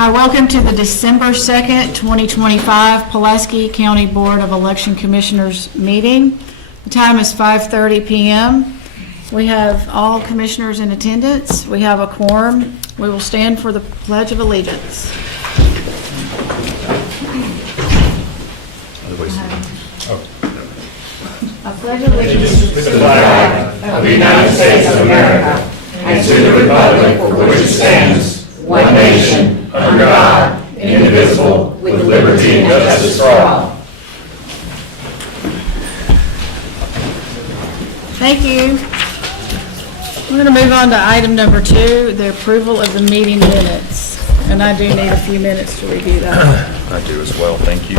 Hi, welcome to the December 2nd, 2025 Pulaski County Board of Election Commissioners meeting. The time is 5:30 p.m. We have all commissioners in attendance. We have a quorum. We will stand for the Pledge of Allegiance. I pledge allegiance to the flag of the United States of America and to the republic for which it stands, one nation, under God, indivisible, with liberty and justice for all. Thank you. We're going to move on to item number 2, the approval of the meeting minutes. And I do need a few minutes to review that. I do as well, thank you.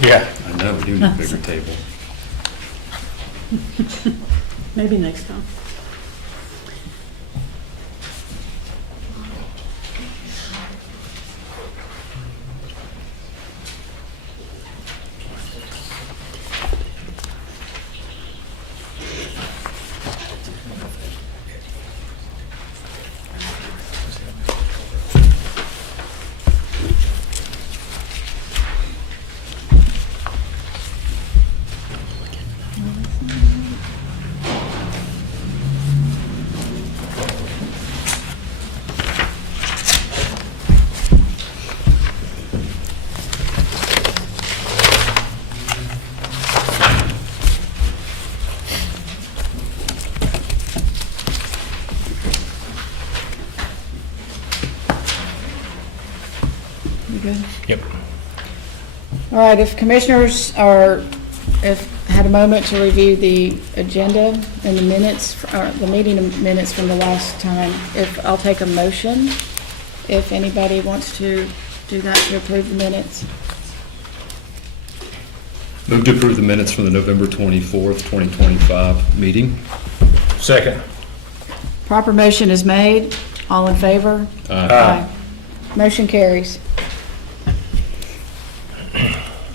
Yeah, I know, we do need a bigger table. Maybe next time. You good? Yep. All right, if commissioners had a moment to review the agenda and the minutes, or the meeting minutes from the last time, I'll take a motion, if anybody wants to do that, to approve the minutes. Move to approve the minutes from the November 24th, 2025 meeting. Second. Proper motion is made. All in favor? Aye. Motion carries.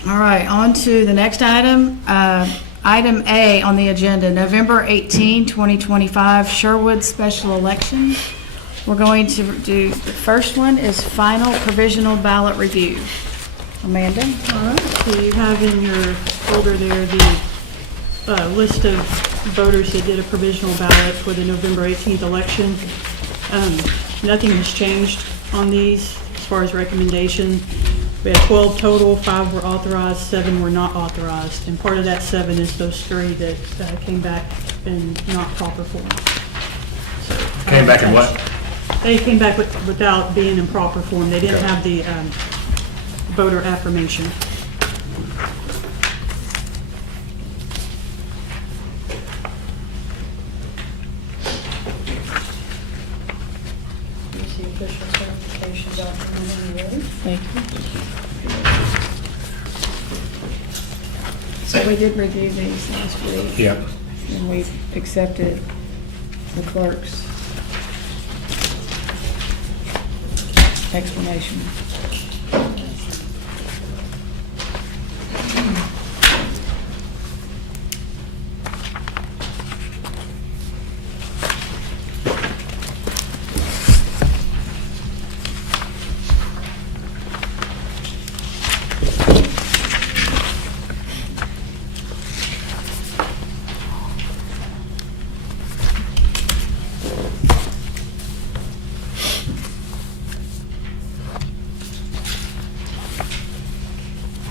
All right, on to the next item. Item A on the agenda, November 18, 2025, Sherwood Special Election. We're going to do, the first one is final provisional ballot review. Amanda? All right, so you have in your folder there the list of voters that did a provisional ballot for the November 18th election. Nothing has changed on these as far as recommendation. We had 12 total, 5 were authorized, 7 were not authorized. And part of that 7 is those 3 that came back in not proper form. So, Came back in what? They came back without being in proper form. They didn't have the voter affirmation. official certification document when you're ready. Thank you. So we did review these last week. Yep. And we accepted the clerk's explanation.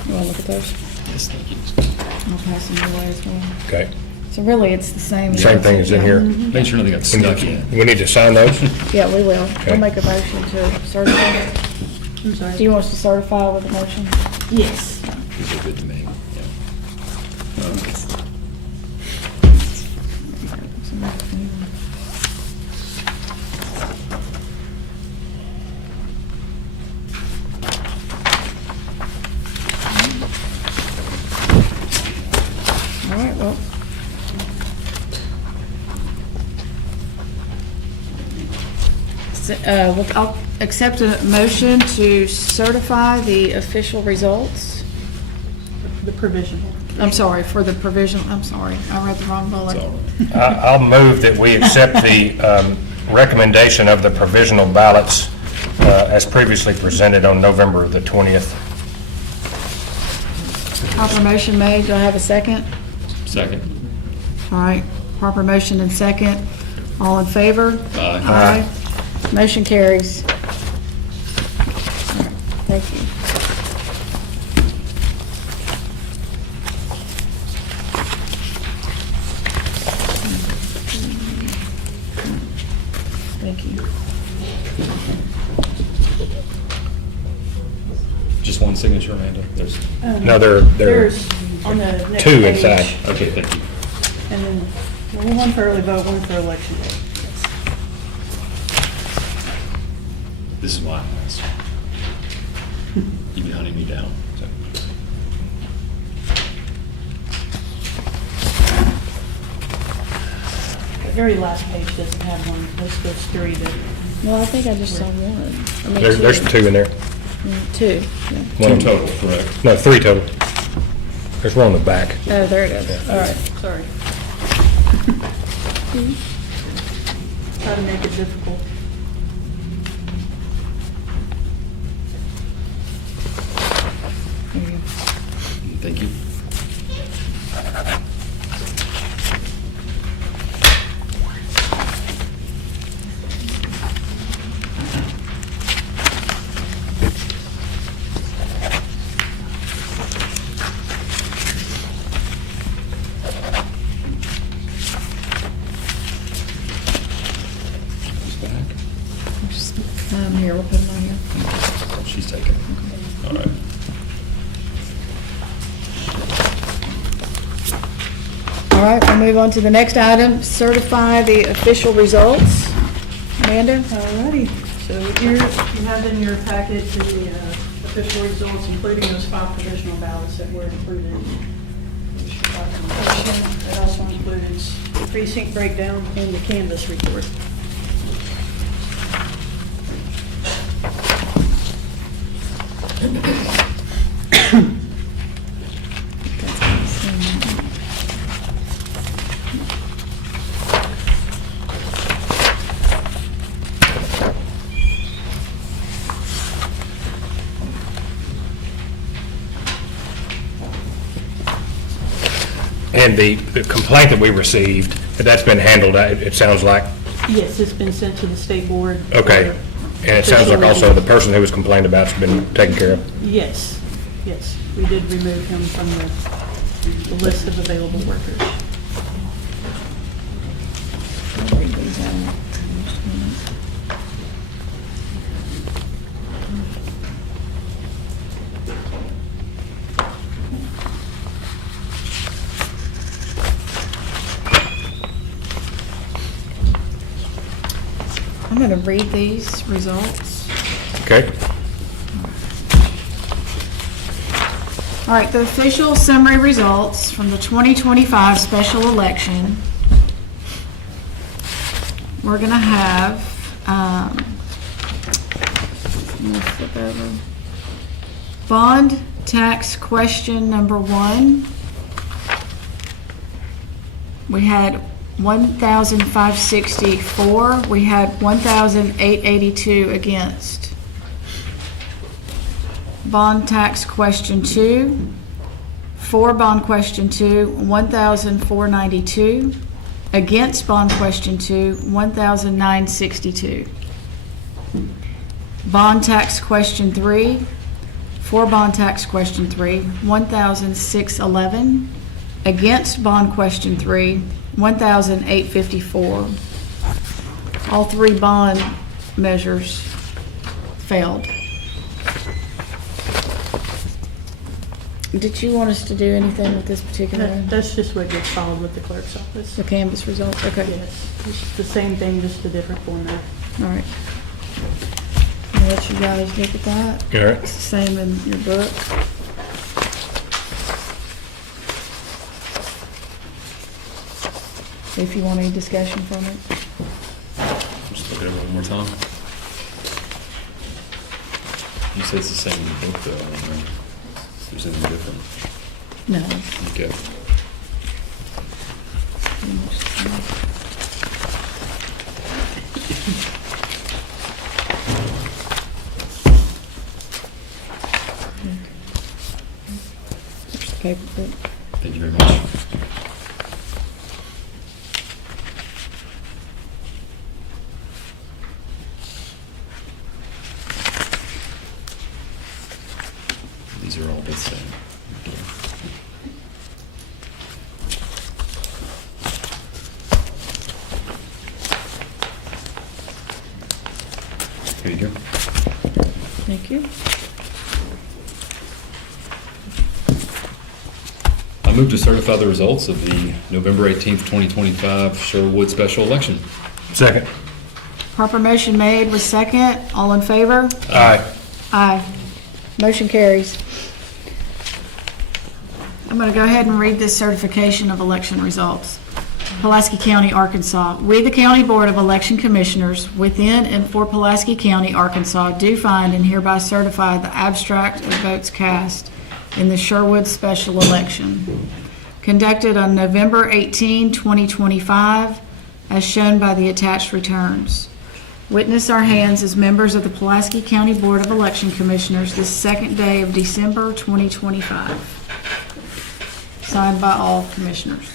You want to look at those? Yes, thank you. I'll pass them your way as well. Okay. So really, it's the same. Same thing as in here. Make sure nothing got stuck in. We need to sign those? Yeah, we will. Okay. We'll make a motion to certify. I'm sorry. Do you want us to certify with a motion? Yes. These are good to me. All right, well. I'll accept a motion to certify the official results. The provisional. I'm sorry, for the provisional, I'm sorry, I read the wrong bullet. It's all right. I'll move that we accept the recommendation of the provisional ballots as previously presented on November the 20th. Proper motion made, do I have a second? Second. All right, proper motion and second. All in favor? Aye. Motion carries. All right, thank you. Thank you. Just one signature, Amanda? There's, No, they're There's on the next two page. inside. okay, thank you. And then one for early vote, one for election day. This is why I asked. You've been hunting me down. So. The very last page doesn't have one, there's those three that, Well, I think I just saw one. I mean, There's two in there. Two, yeah. One Two total, correct? No, three total. There's one on the back. Oh, there it is. All right. sorry. Try to make it difficult. There you go. Thank you. Who's back? Here, we'll put them on here. Oh, she's taken. All right. All right, we'll move on to the next item, certify the official results. Amanda? Alrighty, so here, you have in your packet the official results, including those 5 provisional ballots that were included. It also includes the precinct breakdown and the canvass report. And the complaint that we received, that's been handled, it sounds like. Yes, it's been sent to the state board. Okay. And it sounds like also the person who was complained about's been taken care of. Yes, yes, we did remove him from the list of available workers. I'll read these out. I'm going to read these results. Okay. All right, the official summary results from the 2025 special election. We're going to have, let me flip over. Bond tax question number 1. We had 1,564. We had 1,882 against. Bond tax question 2. For bond question 2, 1,492. Against bond question 2, 1,962. Bond tax question 3. For bond tax question 3, 1,611. Against bond question 3, 1,854. All 3 bond measures failed. Did you want us to do anything with this particular one? That's just what gets filed with the clerk's office. The canvas results? Okay. Yes, it's the same thing, just a different format. All right. I'll let you guys look at that. All right. It's the same in your book. If you want any discussion from it. Just look at it one more time. You said it's the same in the book, though. I don't know if there's anything different. No. Okay. Pretty much the same. There's the paper book. Thank you very much. These are all the same. Here you go. Thank you. I move to certify the results of the November 18th, 2025 Sherwood special election. Second. Proper motion made with second. All in favor? Aye. Aye. Motion carries. I'm going to go ahead and read this certification of election results. Pulaski County, Arkansas. We, the County Board of Election Commissioners, within and for Pulaski County, Arkansas, do find and hereby certify the abstract of votes cast in the Sherwood special election, conducted on November 18, 2025, as shown by the attached returns. Witness our hands as members of the Pulaski County Board of Election Commissioners this second day of December 2025. Signed by all commissioners.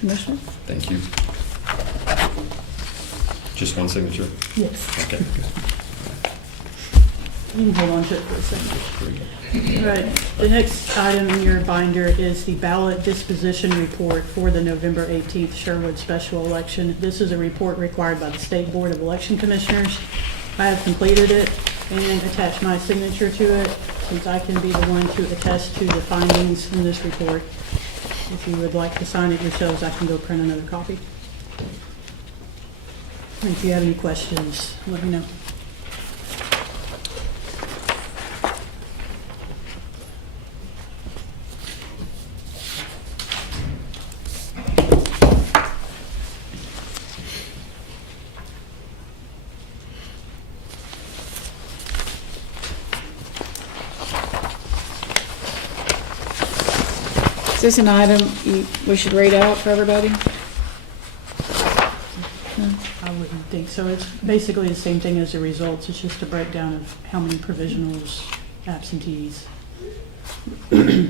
Commissioner? Thank you. Just one signature? Yes. Okay. You can hold on to it for a second. Great. All right, the next item in your binder is the ballot disposition report for the November 18th Sherwood special election. This is a report required by the State Board of Election Commissioners. I have completed it and attached my signature to it, since I can be the one to attest to the findings in this report. If you would like to sign it yourselves, I can go print another copy. And if you have any questions, let me know. Is this an item we should read out for everybody? I wouldn't think so. It's basically the same thing as the results. It's just a breakdown of how many provisionals, absentees. You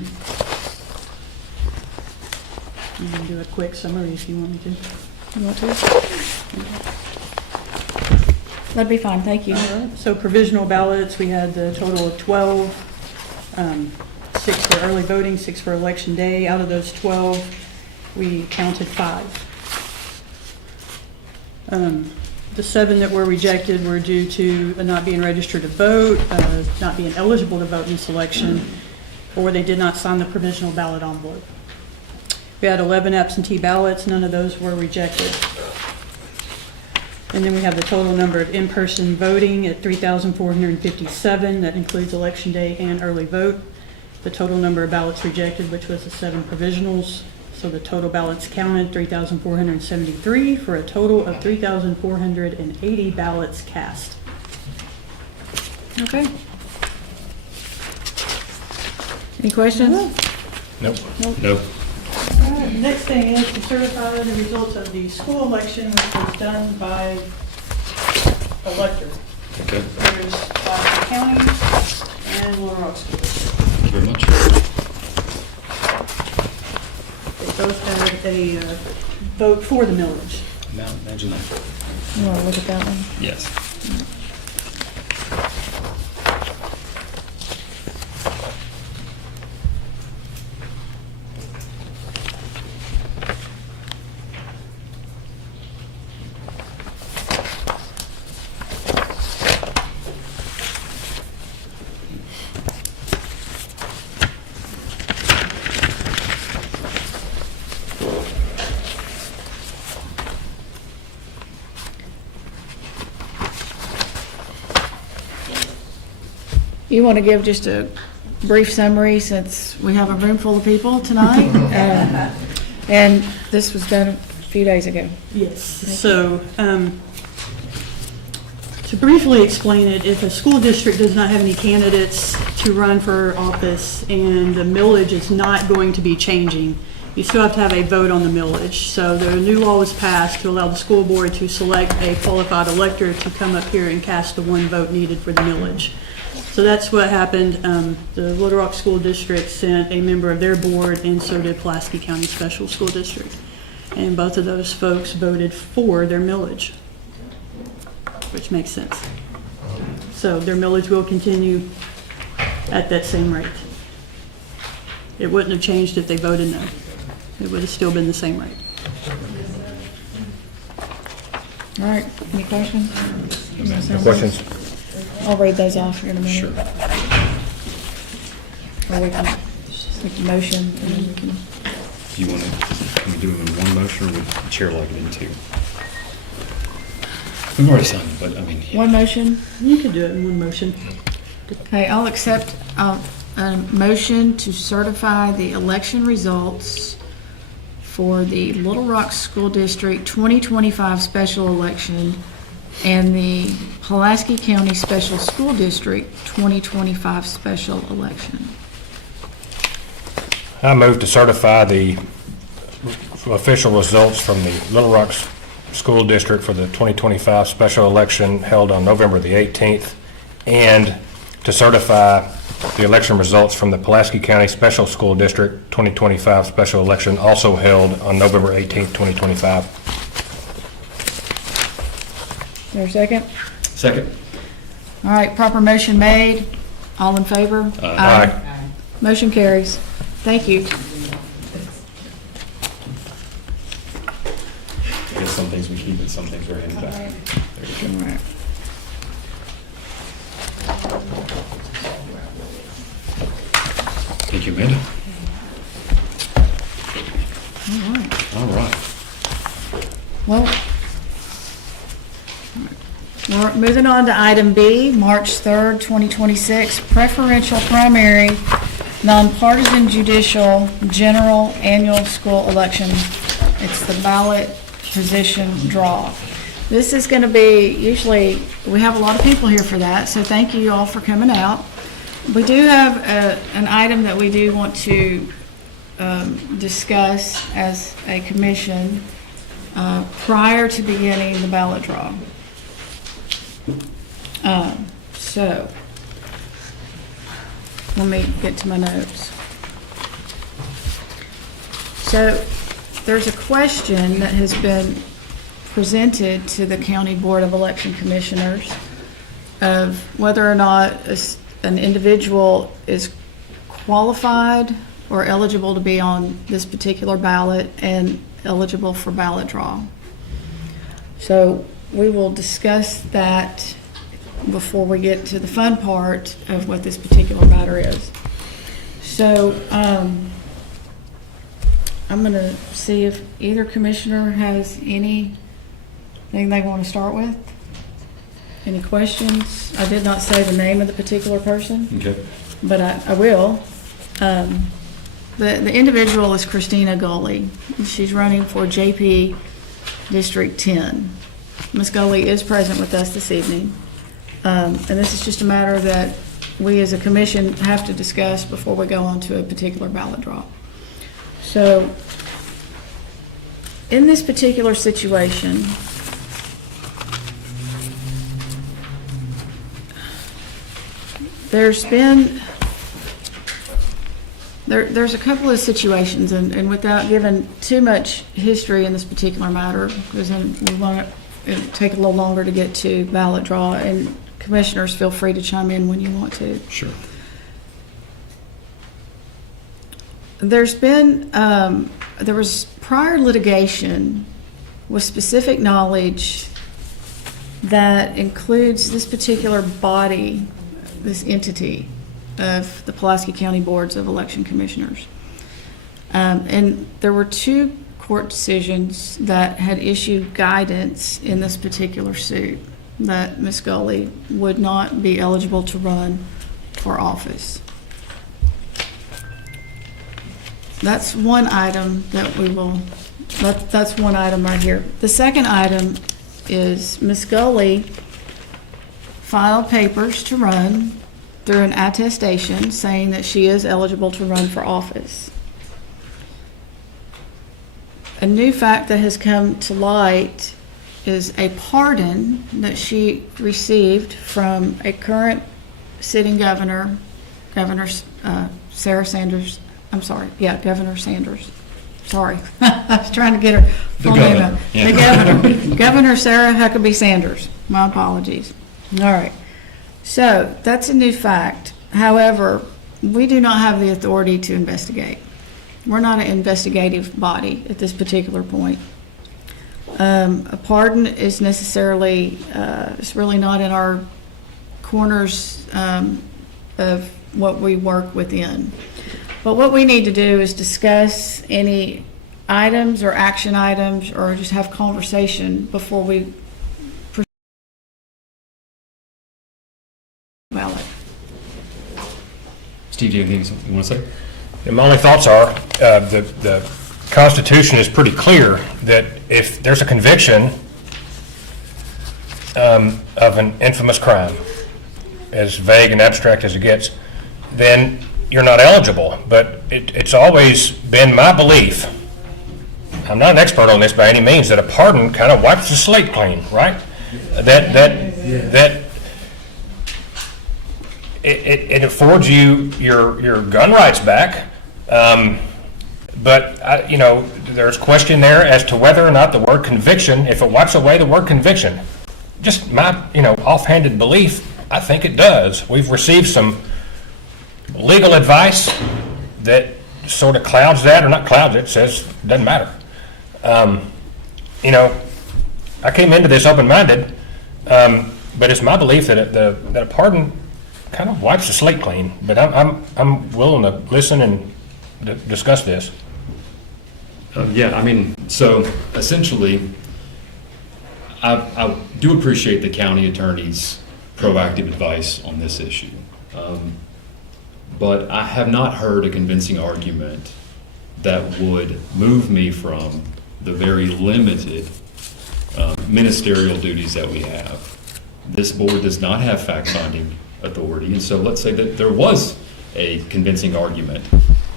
can do a quick summary if you want me to. You want to? That'd be fine, thank you. All right. So provisional ballots, we had the total of 12, 6 for early voting, 6 for election day. Out of those 12, we counted 5. The 7 that were rejected were due to not being registered to vote, not being eligible to vote in this election, or they did not sign the provisional ballot envelope. We had 11 absentee ballots, none of those were rejected. And then we have the total number of in-person voting at 3,457. That includes election day and early vote. The total number of ballots rejected, which was the 7 provisionals. So the total ballots counted, 3,473, for a total of 3,480 ballots cast. Okay. Any questions? Nope. Nope. The next thing is to certify the results of the school election, which was done by elector. Okay. There's Pulaski County and Little Rock School District. Thank you very much. They both had a vote for the millage. Now, imagine that. You want to look at that one? Yes. You want to give just a brief summary since we have a room full of people tonight? And this was done a few days ago. Yes. So, to briefly explain it, if a school district does not have any candidates to run for office and the millage is not going to be changing, you still have to have a vote on the millage. So the new law was passed to allow the school board to select a qualified elector to come up here and cast the one vote needed for the millage. So that's what happened. The Little Rock School District sent a member of their board, and so did Pulaski County Special School District. And both of those folks voted for their millage, which makes sense. So their millage will continue at that same rate. It wouldn't have changed if they voted no. It would have still been the same rate. All right, any questions? No questions? I'll read those off here in a minute. Sure. Or we can make a motion and then we can. Do you want to, can we do them in one motion or would the chair like it in two? We've already signed it, but I mean. One motion. You could do it in one motion. Okay, I'll accept a motion to certify the election results for the Little Rock School District 2025 special election and the Pulaski County Special School District 2025 special election. I move to certify the official results from the Little Rock School District for the 2025 special election held on November the 18th, and to certify the election results from the Pulaski County Special School District 2025 special election also held on November 18th, 2025. Is there a second? Second. All right, proper motion made. All in favor? Aye. Motion carries. Thank you. I guess some things we keep and some things are handed back. There you All go. right. Thank you, Amanda. All right. All right. Well, we're moving on to item B, March 3rd, 2026, preferential primary, nonpartisan judicial, general annual school election. It's the ballot position draw. This is going to be, usually, we have a lot of people here for that, so thank you all for coming out. We do have an item that we do want to discuss as a commission prior to beginning the ballot draw. So, let me get to my notes. So, there's a question that has been presented to the County Board of Election Commissioners of whether or not an individual is qualified or eligible to be on this particular ballot and eligible for ballot draw. So we will discuss that before we get to the fun part of what this particular matter is. So, I'm gonna see if either commissioner has anything they want to start with. Any questions? I did not say the name of the particular person, Okay. but I will. The individual is Christina Gully. She's running for JP District 10. Ms. Gully is present with us this evening. And this is just a matter that we as a commission have to discuss before we go on to a particular ballot draw. So, in this particular situation, there's a couple of situations, and without giving too much history in this particular matter, because then we want to take a little longer to get to ballot draw, and commissioners, feel free to chime in when you want to. Sure. There's been, there was prior litigation with specific knowledge that includes this particular body, this entity of the Pulaski County Boards of Election Commissioners. And there were 2 court decisions that had issued guidance in this particular suit that Ms. Gully would not be eligible to run for office. That's one item that we will, that's one item right here. The second item is Ms. Gully filed papers to run through an attestation saying that she is eligible to run for office. A new fact that has come to light is a pardon that she received from a current sitting governor, Governor Sarah Sanders. I'm sorry, yeah, Governor Sanders. Sorry, I was trying to get her full name out. Yeah. The governor, Governor Sarah Huckabee Sanders. My apologies. All right. So that's a new fact. However, we do not have the authority to investigate. We're not an investigative body at this particular point. A pardon is necessarily, it's really not in our corners of what we work within. But what we need to do is discuss any items or action items or just have conversation before we proceed. Ballot. Steve, do you have anything you want to say? And my only thoughts are, the Constitution is pretty clear that if there's a conviction of an infamous crime, as vague and abstract as it gets, then you're not eligible. But it's always been my belief, I'm not an expert on this by any means, that a pardon kind of wipes the slate clean, right? That it affords you your gun rights back. But there's question there as to whether or not the word conviction, if it wipes away the word conviction, just my offhanded belief, I think it does. We've received some legal advice that sort of clouds that, or not clouds it, says it doesn't matter. I came into this open-minded, but it's my belief that that a pardon kind of wipes the slate clean. But I'm willing to listen and discuss this. So essentially, I do appreciate the county attorney's proactive advice on this issue. But I have not heard a convincing argument that would move me from the very limited ministerial duties that we have. This board does not have fact-finding authority, and so let's say that there was a convincing argument.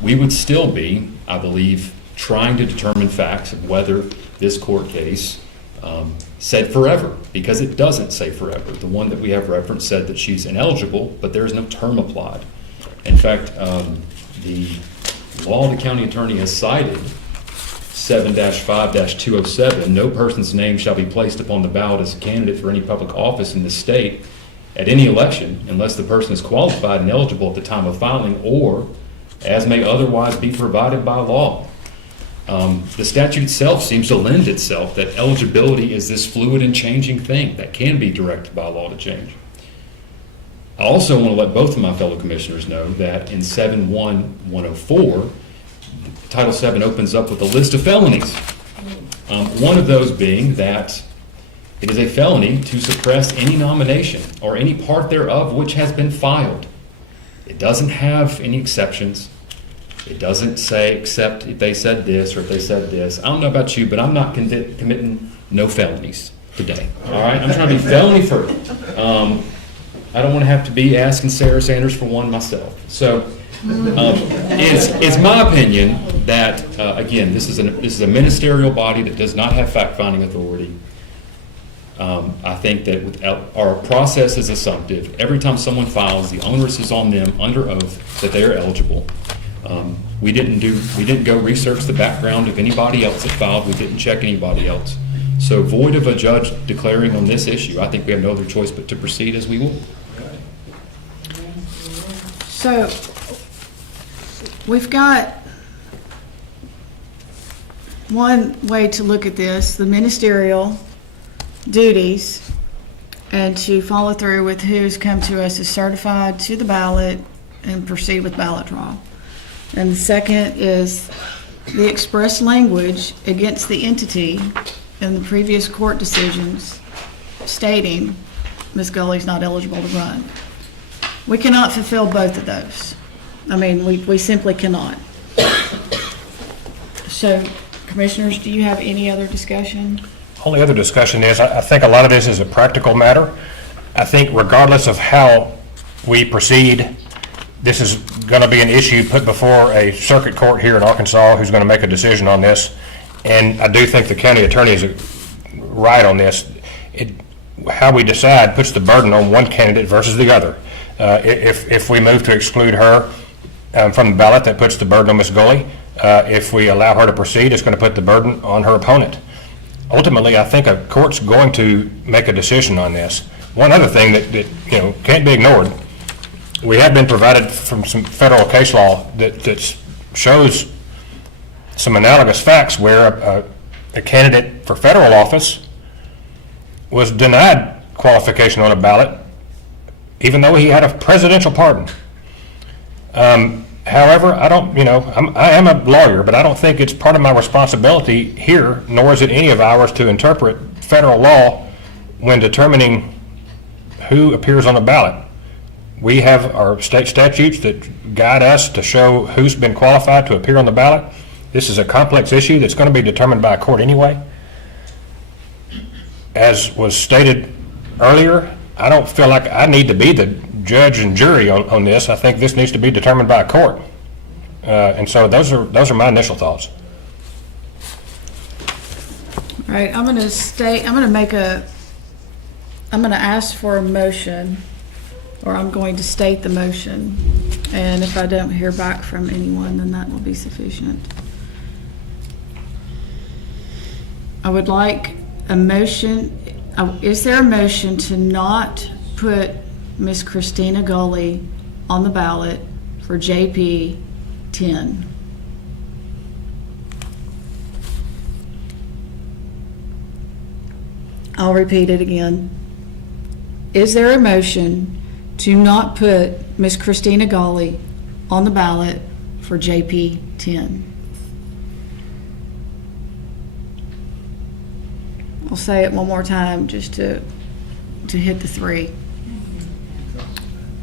We would still be, I believe, trying to determine facts of whether this court case said forever, because it doesn't say forever. The one that we have referenced said that she's ineligible, but there is no term applied. In fact, the law the county attorney has cited, 7-5-207, no person's name shall be placed upon the ballot as a candidate for any public office in the state at any election unless the person is qualified and eligible at the time of filing or as may otherwise be provided by law. The statute itself seems to lend itself that eligibility is this fluid and changing thing that can be directed by law to change. I also want to let both of my fellow commissioners know that in 7.1.104, Title VII opens up with a list of felonies. One of those being that it is a felony to suppress any nomination or any part thereof which has been filed. It doesn't have any exceptions. It doesn't say except if they said this or if they said this. I don't know about you, but I'm not committing no felonies today. All right? I'm trying to be felony free. I don't want to have to be asking Sarah Sanders for one myself. So it's my opinion that, again, this is a ministerial body that does not have fact-finding authority. I think that our process is assumptive. Every time someone files, the onus is on them under oath that they are eligible. We didn't go research the background of anybody else that filed. We didn't check anybody else. So void of a judge declaring on this issue, I think we have no other choice but to proceed as we will. So, we've got one way to look at this, the ministerial duties, and to follow through with who's come to us as certified to the ballot and proceed with ballot draw. And the second is the express language against the entity in the previous court decisions stating Ms. Gully's not eligible to run. We cannot fulfill both of those. I mean, we simply cannot. So, commissioners, do you have any other discussion? Only other discussion is, I think a lot of this is a practical matter. I think regardless of how we proceed, this is going to be an issue put before a circuit court here in Arkansas who's going to make a decision on this. And I do think the county attorney is right on this. How we decide puts the burden on one candidate versus the other. If we move to exclude her from the ballot, that puts the burden on Ms. Gully. If we allow her to proceed, it's going to put the burden on her opponent. Ultimately, I think a court's going to make a decision on this. One other thing that can't be ignored, we have been provided from some federal case law that shows some analogous facts where a candidate for federal office was denied qualification on a ballot even though he had a presidential pardon. However, I am a lawyer, but I don't think it's part of my responsibility here, nor is it any of ours to interpret federal law when determining who appears on a ballot. We have our state statutes that guide us to show who's been qualified to appear on the ballot. This is a complex issue that's going to be determined by a court anyway. As was stated earlier, I don't feel like I need to be the judge and jury on this. I think this needs to be determined by a court. And so those are my initial thoughts. All right, I'm going to ask for a motion, or I'm going to state the motion. And if I don't hear back from anyone, then that will be sufficient. I would like a motion. Is there a motion to not put Ms. Christina Gully on the ballot for JP 10? I'll repeat it again. Is there a motion to not put Ms. Christina Gully on the ballot for JP 10? I'll say it one more time just to hit the 3.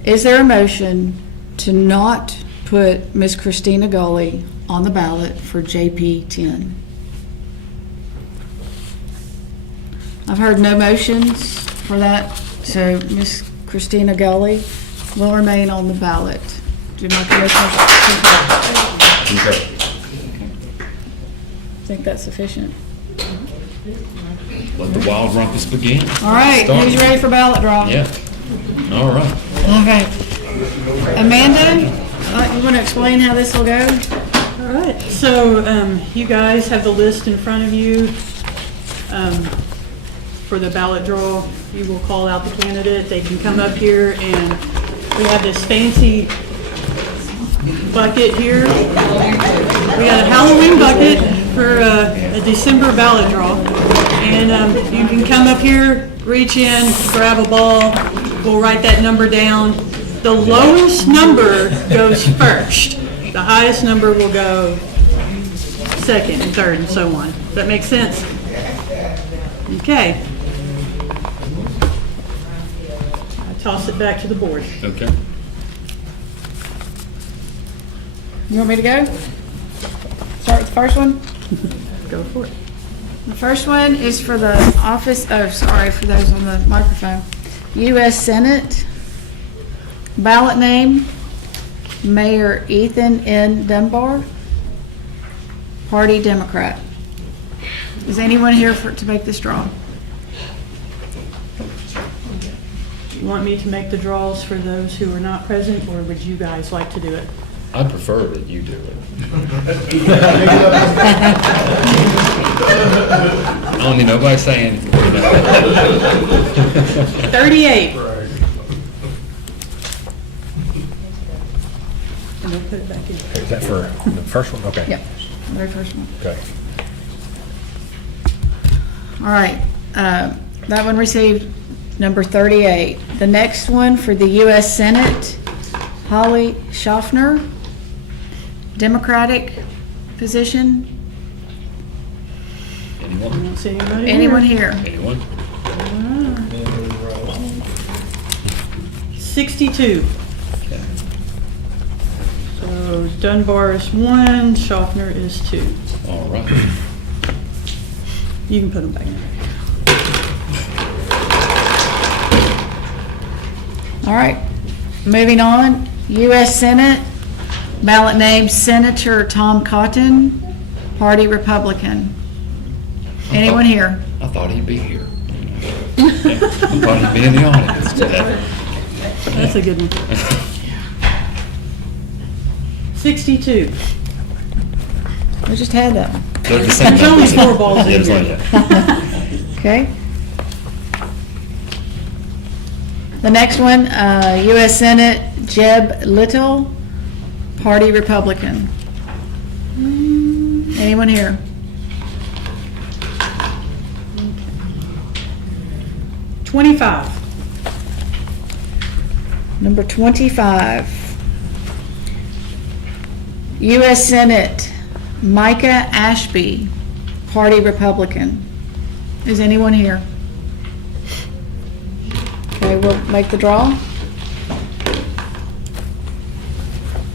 Is there a motion to not put Ms. Christina Gully on the ballot for JP 10? I've heard no motions for that, so Ms. Christina Gully will remain on the ballot. Do my commissioners concur? Think that's sufficient? Let the wild rumpus begin. All right, who's ready for ballot draw? Yeah. All right. Okay. Amanda, you want to explain how this will go? All right, so you guys have the list in front of you. For the ballot draw, you will call out the candidate. They can come up here, and we have this fancy bucket here. We got a Halloween bucket. for a December ballot draw. And you can come up here, reach in, grab a ball, we'll write that number down. The lowest number goes first. The highest number will go second and third and so on. Does that make sense? Okay. I toss it back to the board. Okay. You want me to go? Start with the first one? Go for it. The first one is for the office, oh, sorry, for those on the microphone. U.S. Senate, ballot name, Mayor Ethan N. Dunbar, Party Democrat. Is anyone here to make this draw? Do you want me to make the draws for those who are not present, or would you guys like to do it? I prefer that you do it. I don't need nobody saying. 38. And we'll put it back in. Is that for the first one? Okay. Yep, very first one. Okay. All right, that one received number 38. The next one for the U.S. Senate, Holly Schaffner, Democratic position. I Anyone? don't see anybody Anyone here? Anyone? 62. Okay. So Dunbar is 1, Schaffner is 2. All right. You can put them back in. All right, moving on, U.S. Senate, ballot name Senator Tom Cotton, Party Republican. Anyone here? I thought he'd be here. I thought he'd be in the audience today. That's a good one. 62. We just had that one. They're the same There's only numbers. 4 balls in Yeah, there's here. only- yeah. Okay. The next one, U.S. Senate, Jeb Little, Party Republican. Anyone here? Okay. 25. Number 25. U.S. Senate, Micah Ashby, Party Republican. Is anyone here? Okay, we'll make the draw.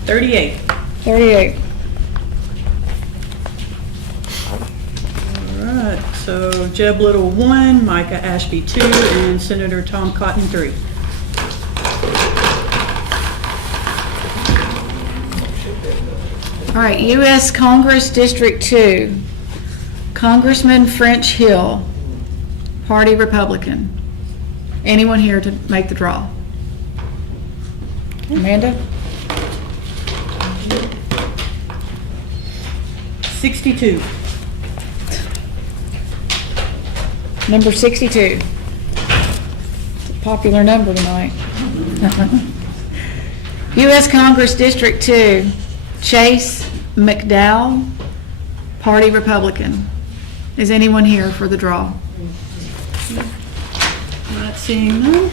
38. 38. All right, so Jeb Little 1, Micah Ashby 2, and Senator Tom Cotton 3. All right, U.S. Congress District 2, Congressman French Hill, Party Republican. Anyone here to make the draw? Amanda? 62. Number 62. It's a popular number tonight. U.S. Congress District 2, Chase McDowell, Party Republican. Is anyone here for the draw? Not seeing none.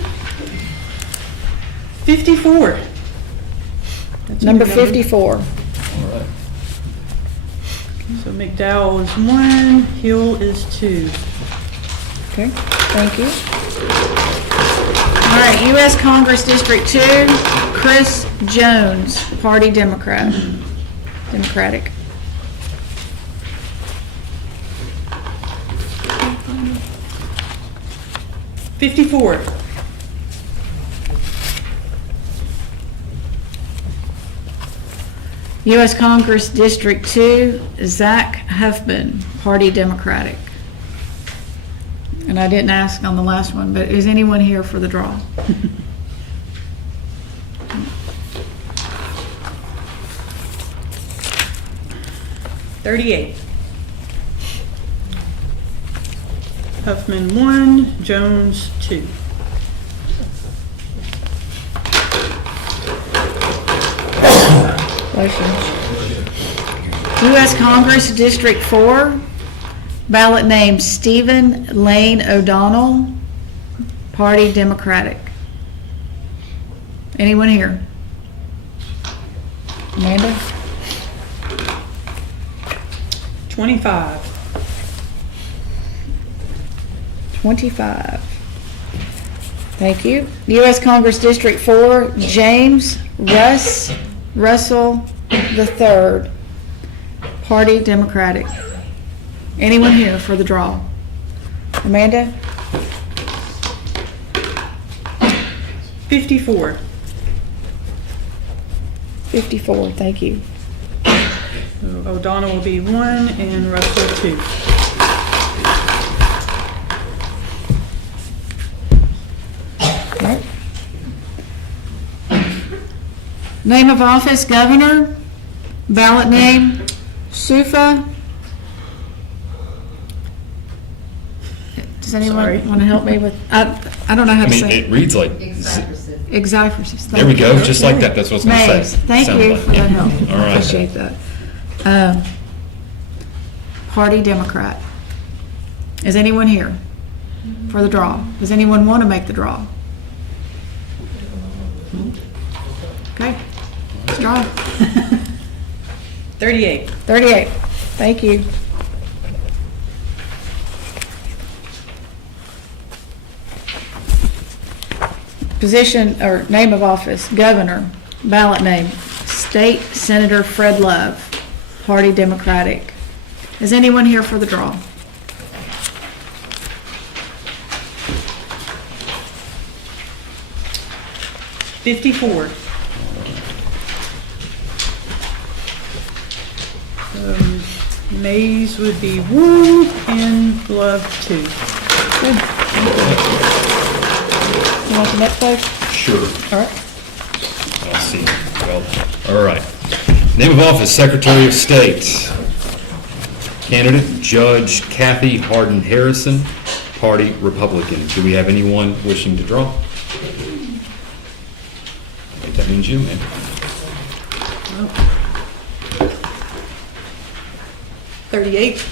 54. That's Number your 54. All right. So McDowell is 1, Hill is 2. Okay, thank you. All right, U.S. Congress District 2, Chris Jones, Party Democrat, Democratic. $54. U.S. Congress District 2, Zach Huffman, Party Democratic. And I didn't ask on the last one, but is anyone here for the draw? $38. Huffman 1, Jones 2. Motion. U.S. Congress, District 4, ballot name Stephen Lane O'Donnell, Party Democratic. Anyone here? Amanda? 25. 25. Thank you. U.S. Congress District 4, James Russell III, Party Democratic. Anyone here for the draw? Amanda? 54. 54, thank you. So O'Donnell will be 1 and Russell 2. Right. Name of office, Governor. Ballot name, Sufa. Does anyone Sorry. want to help me with, I don't know how I to mean, say it it. reads like, Exifrasis. there we go, just like that, that's what I was gonna say. Mays, thank Sounds you like- for the yeah. help. All right. Appreciate that. Party Democrat. Is anyone here for the draw? Does anyone want to make the draw? Okay, let's draw. 38. 38, thank you. Position or name of office, Governor, ballot name, State Senator Fred Love, Party Democratic. Is anyone here for the draw? $54. Mays would be 1 and Love 2. You want the next page? Sure. All right. I'll see. Well, all right. Name of office, Secretary of State. Candidate, Judge Kathy Hardin Harrison, Party Republican. Do we have anyone wishing to draw? I think that means you, man. 38.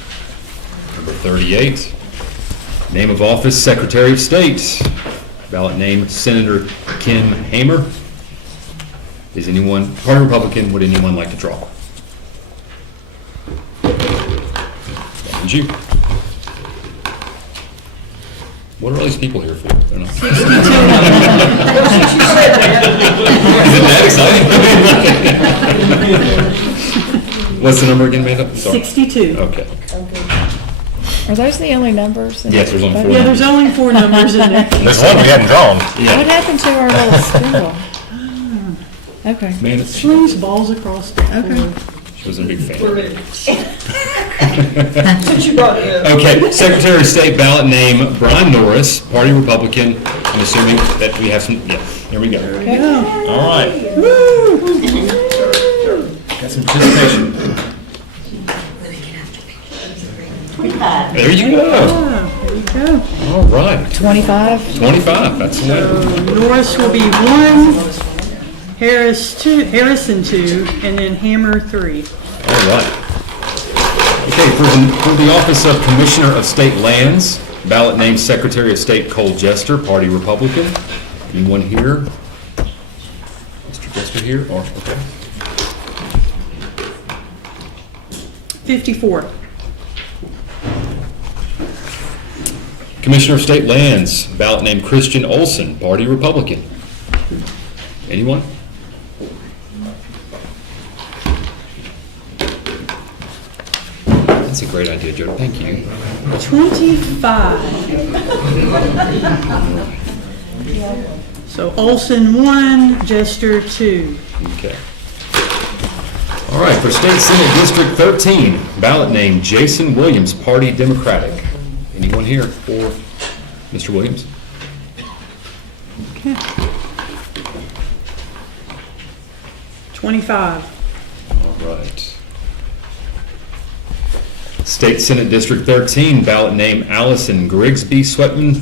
Number 38. Name of office, Secretary of State. Ballot name, Senator Kim Hamer. Is anyone, Party Republican, would anyone like to draw? That means you. What are all these people here for? They're not. Is it that exciting? What's the number again, Amanda? Sorry. 62. Okay. Are those the only numbers? Yes, there's only 4 Yeah, there's only 4 numbers in there. There's one we hadn't drawn. What Yeah. happened to our little scribble? Okay. Man, Swings balls across the floor. she wasn't a big fan. Okay, Secretary of State ballot name, Brian Norris, Party Republican. I'm assuming that we have some, yeah, here we go. All right. Got some participation. There you go. There you go. All right, 25? 25, that's the winner. Norris will be 1, Harrison 2, and then Hammer 3. All right. Okay, for the office of Commissioner of State Lands, ballot name Secretary of State Cole Jester, Party Republican. Anyone here? Mr. Jester here, or, okay. 54. Commissioner of State Lands, ballot name Christian Olson, Party Republican. Anyone? That's a great idea, Joe. Thank you. 25. So Olson 1, Jester 2. Okay. All right, for State Senate District 13, ballot name Jason Williams, Party Democratic. Anyone here for Mr. Williams? Okay. 25. All right. State Senate District 13, ballot name Allison Grigsby Sweatman,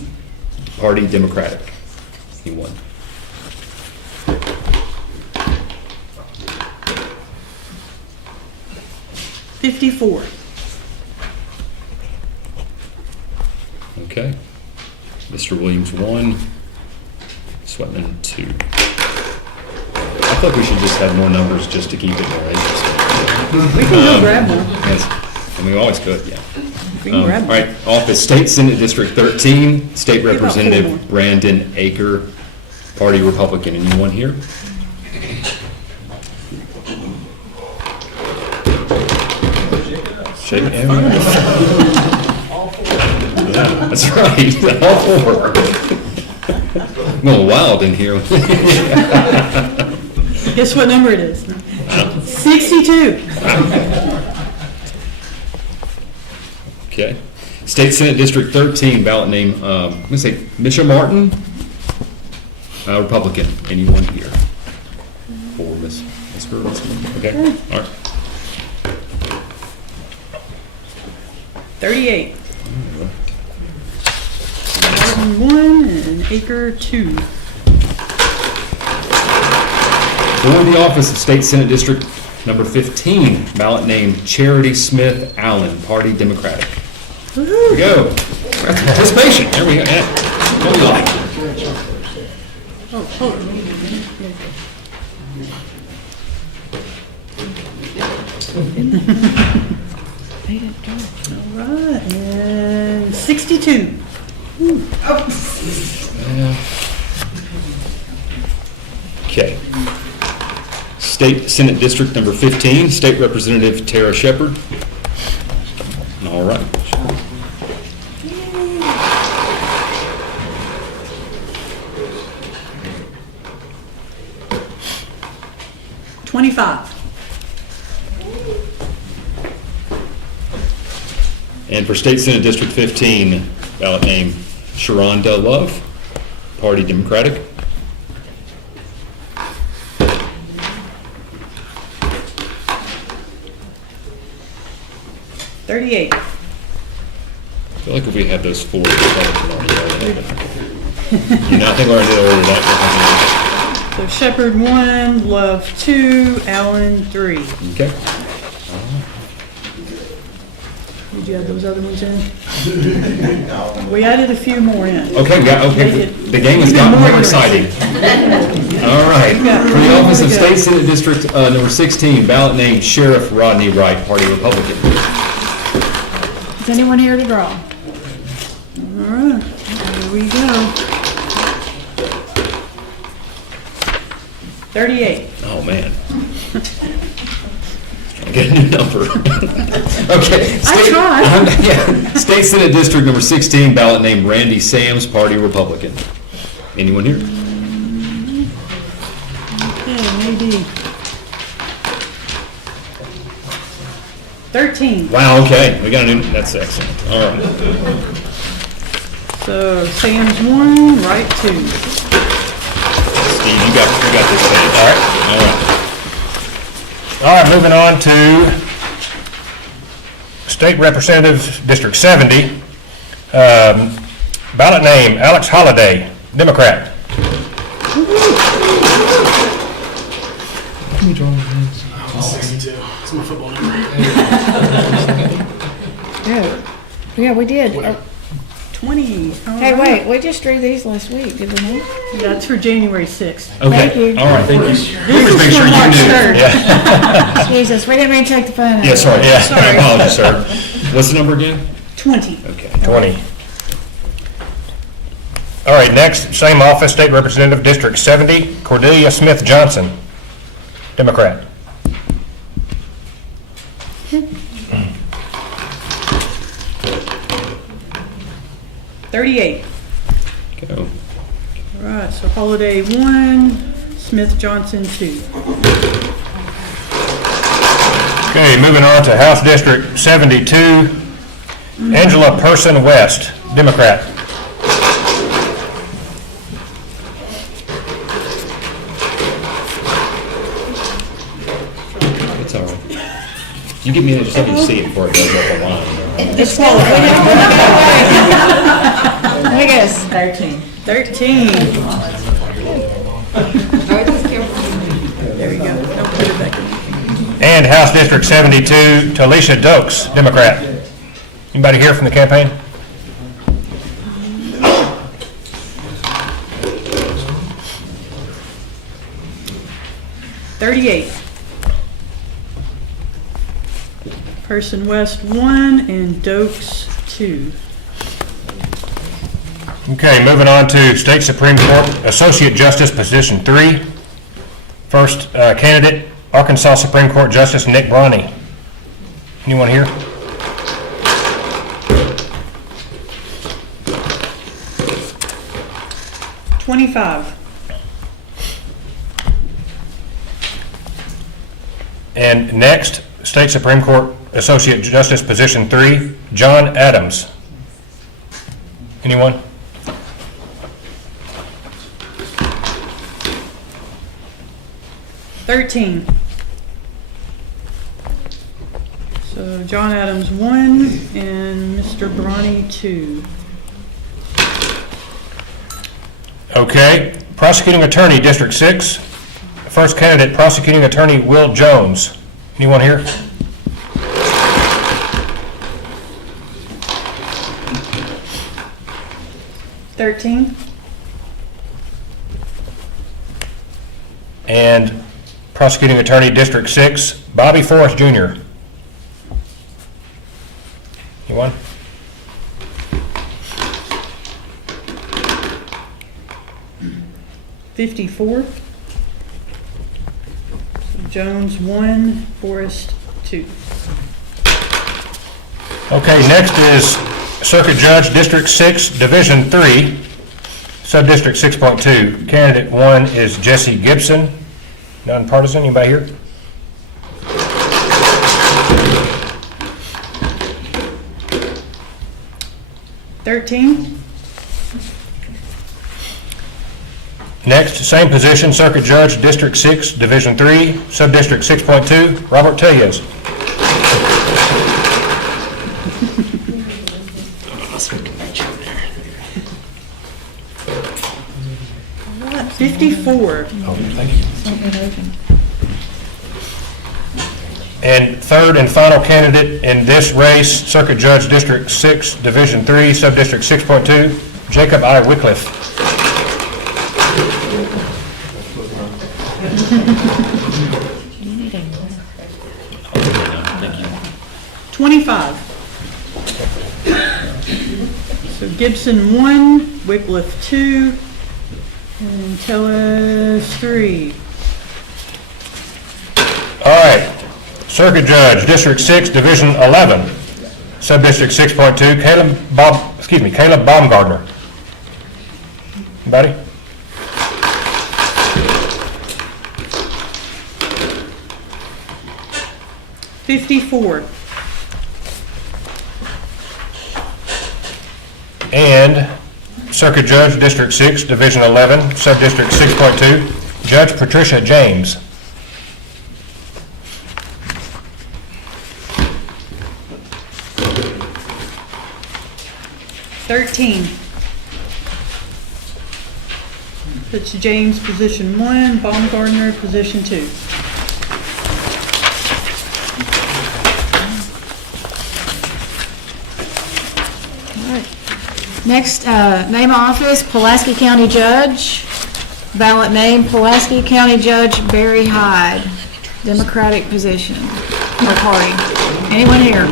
Party Democratic. Anyone? 54. Okay. Mr. Williams, 1. Sweatman, 2. I thought we should just have more numbers just to keep it more interesting. We can go grab one. Yes. And we always could, yeah. We can grab All one. right, office, State Senate District 13, State about 4 more. Representative Brandon Aker, Party Republican. Anyone here? Shake it. Yeah, that's right, all 4. A little wild in here. Guess what number it is? 62. Okay. State Senate District 13, ballot name, I'm going to say Misha Martin, Republican. Anyone here? For Miss Burr? Okay, all right. 38. Martin 1 and Aker 2. For the office of State Senate District number 15, ballot name Charity Smith Allen, Party Democratic. Here we go. That's participation. There we go. Yeah. What do we like? Oh, hold on. They didn't draw. All right, and 62. Okay. State Senate District number 15, State Representative Tara Shepard. All right. 25. And for State Senate District 15, ballot name Sharonda Love, Party Democratic. $38. I feel like if we had those 4, we probably already know that. You know, I think we already did order that. So Shepherd 1, Love 2, Allen 3. Okay. Did you add those other ones in? We added a few more in. Okay, okay. The game has gotten more exciting. All right. For the office of State Senate District number 16, ballot name Sheriff Rodney Wright, Party Republican. Is anyone here to draw? All right, here we go. 38. Oh, man. Get a new number. Okay. tried. Yeah. State Senate District number 16, ballot name Randy Sams, Party Republican. Anyone here? Okay, maybe. 13. Wow, okay. We got a new, that's excellent. All right. So Sam's 1, Wright 2. Steve, you got this page. All right. All right. All right, moving on to State Representative District 70. Ballot name Alex Holliday, Democrat. Yeah, we did. 20. Hey, wait, we just drew these last week, did we not? That's for January 6th. Okay. Thank you. All right, thank you. This is Make sure for you March knew. 3rd. Yeah. Jesus, we didn't even take the phone out. Yeah, sorry. Yeah. My apologies, sir. What's the number again? 20. Okay. 20. All right, next, same office, State Representative, District 70, Cordelia Smith Johnson, Democrat. $38. Go. All right, so Holiday 1, Smith Johnson 2. Okay, moving on to House District 72, Angela Person West, Democrat. It's all right. You give me just let me see it before it goes up the line. It's full. I guess. 13. There we go. Don't put it back in. And House District 72, Talisha Dokes, Democrat. Anybody here from the campaign? Person West 1 and Dokes 2. Okay, moving on to State Supreme Court Associate Justice, Position 3. First candidate, Arkansas Supreme Court Justice Nick Bronny. Anyone here? $25. And next, State Supreme Court Associate Justice, Position 3, John Adams. Anyone? $13. So John Adams 1 and Mr. Bronny 2. Okay, Prosecuting Attorney, District 6. First candidate, Prosecuting Attorney Will Jones. Anyone here? $13. And Prosecuting Attorney, District 6, Bobby Forrest Jr. Anyone? $54. So Jones 1, Forrest 2. Okay, next is Circuit Judge, District 6, Division 3, Subdistrict 6.2. Candidate 1 is Jesse Gibson, nonpartisan. Anybody here? $13. Next, same position, Circuit Judge, District 6, Division 3, Subdistrict 6.2, Robert Tellez. $54. Oh, thank you. And third and final candidate in this race, Circuit Judge, District 6, Division 3, Subdistrict 6.2, Jacob I. Wycliffe. Thank you. 25. So Gibson 1, Wycliffe 2, and Tellez 3. All right, Circuit Judge, District 6, Division 11, Subdistrict 6.2, Caleb Baumgardner. Anybody? $54. And Circuit Judge, District 6, Division 11, Subdistrict 6.2, Judge Patricia James. $13. That's James, position 1, Baumgardner, position 2. Next, name of office, Pulaski County Judge. Ballot name, Pulaski County Judge Barry Hyde, Democratic position, or party. Anyone here?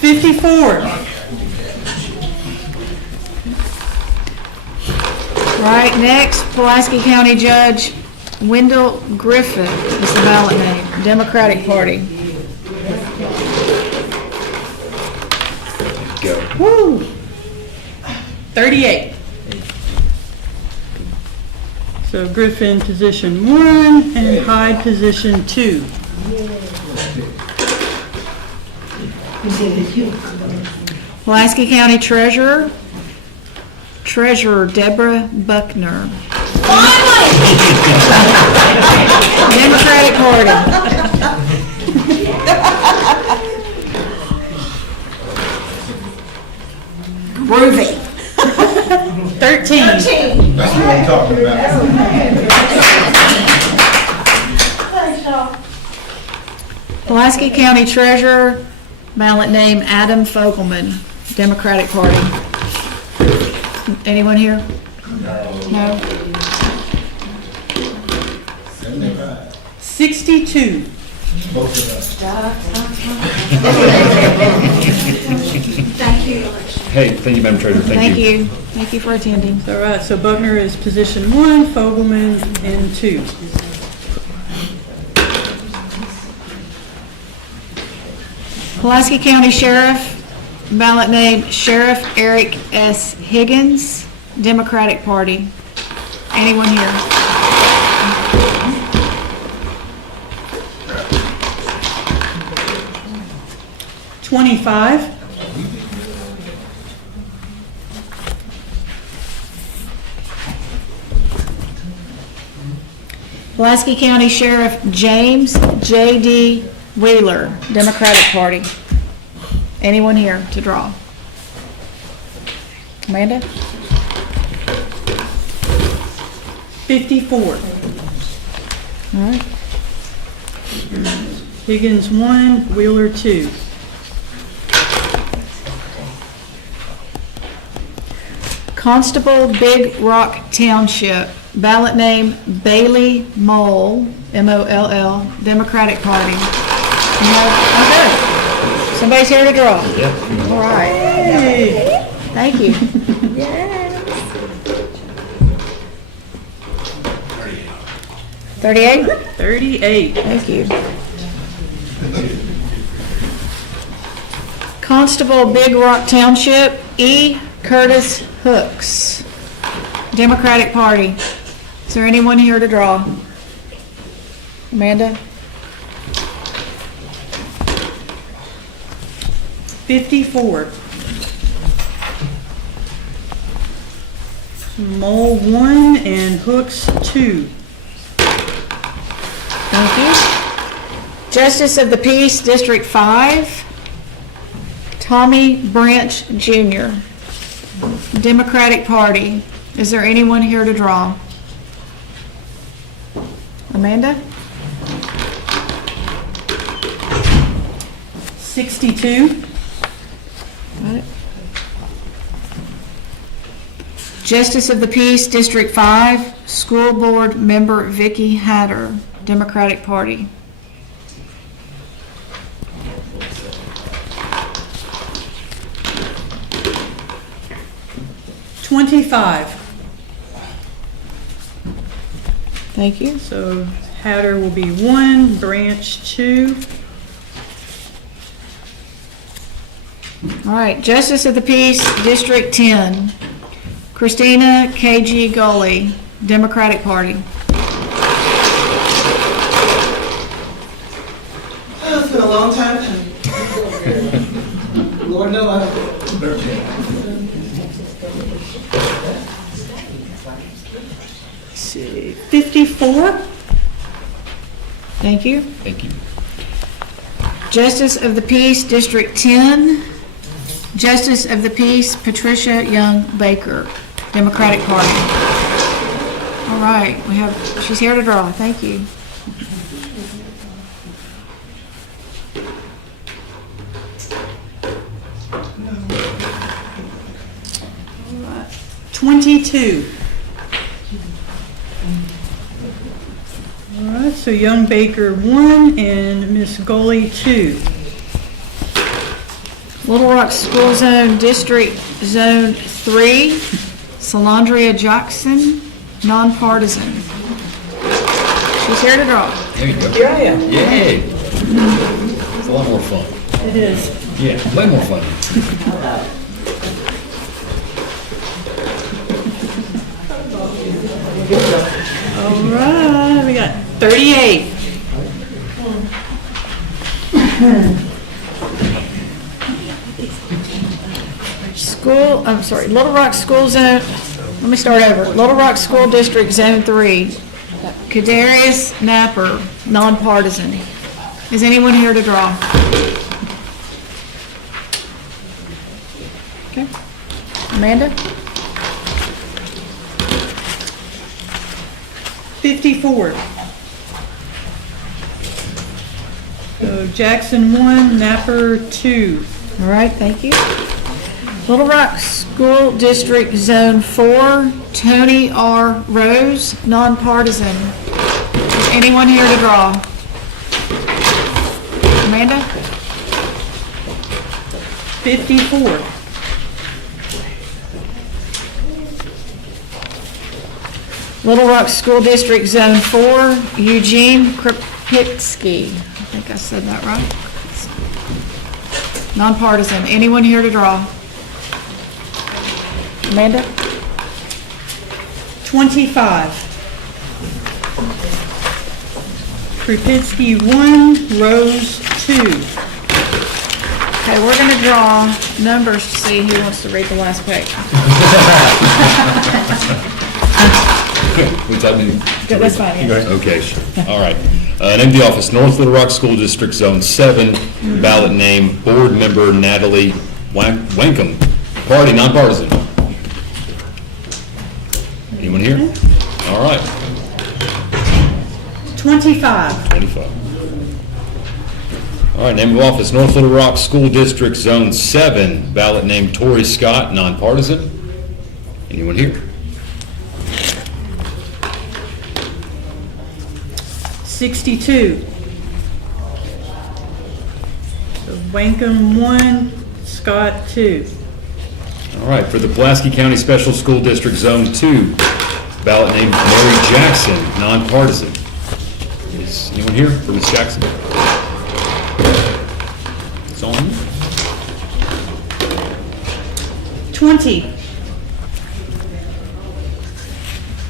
$54. Right, next, Pulaski County Judge Wendell Griffith is the ballot name, Democratic Party. Woo! 38. So Griffin, position 1, and Hyde, position 2. Pulaski County Treasurer Deborah Buckner. Democratic Party. Groovy. 13. That's what I'm talking about. Pulaski County Treasurer, ballot name Adam Fogelman, Democratic Party. Anyone here? No? 62. Hey, thank you, Madam Treasurer, Thank you. Thank you for attending. All right, so Buckner is position 1, Fogelman in 2. Pulaski County Sheriff, ballot name Sheriff Eric S. Higgins, Democratic Party. Anyone here? $25. Pulaski County Sheriff James J.D. Wheeler, Democratic Party. Anyone here to draw? Amanda? 54. All right. Higgins 1, Wheeler 2. Constable Big Rock Township, ballot name Bailey Moll, M-O-L-L, Democratic Party. Okay. Somebody's here to draw. Yeah. All right. Hey. Thank you. 38? 38. Thank you. Constable Big Rock Township, E. Curtis Hooks, Democratic Party. Is there anyone here to draw? Amanda? 54. Mole 1 and Hooks 2. Thank you. Justice of the Peace, District 5, Tommy Branch Jr., Democratic Party. Is there anyone here to draw? Amanda? 62. Got it. Justice of the Peace, District 5, School Board Member Vicky Hatter, Democratic Party. $25. Thank you. So Hatter will be 1, Branch 2. All right, Justice of the Peace, District 10, Christina K.G. Gully, Democratic Party. It's been a long time coming. Lord knows I don't. 54. Thank you. Thank you. Justice of the Peace, District 10, Justice of the Peace, Patricia Young Baker, Democratic Party. All right, she's here to draw. Thank you. All right. 22. All right, so Young Baker 1 and Miss Gully 2. Little Rock School Zone, District Zone 3, Salandria Jackson, nonpartisan. She's here to draw. There you go. Here I am. Yay! It's a lot more fun. It is. Yeah, way more fun. All right, we got 38. Little Rock School Zone, let me start over. Little Rock School District Zone 3, Kadarius Napper, nonpartisan. Is anyone here to draw? Okay. Amanda? 54. So Jackson 1, Napper 2. All right, thank you. Little Rock School District Zone 4, Tony R. Rose, nonpartisan. Is anyone here to draw? Amanda? 54. Little Rock School District Zone 4, Eugene Krupitsky. I think I said that right. Nonpartisan. Anyone here to draw? Amanda? 25. Krupitsky 1, Rose 2. Okay, we're gonna draw numbers to see who wants to read the last page. Would that mean? That's fine, yeah. Okay, sure. All right. Name of the office, North Little Rock School District, Zone 7. Ballot name, Board Member Natalie Wankum. Party, nonpartisan. Anyone here? All right. 25. 25. All right, name of office, North Little Rock School District, Zone 7. Ballot name, Tori Scott, nonpartisan. Anyone here? 62. So Wankum 1, Scott 2. All right, for the Pulaski County Special School District, Zone 2, ballot name Mary Jackson, nonpartisan. Is anyone here for Ms. Jackson? It's on. 20.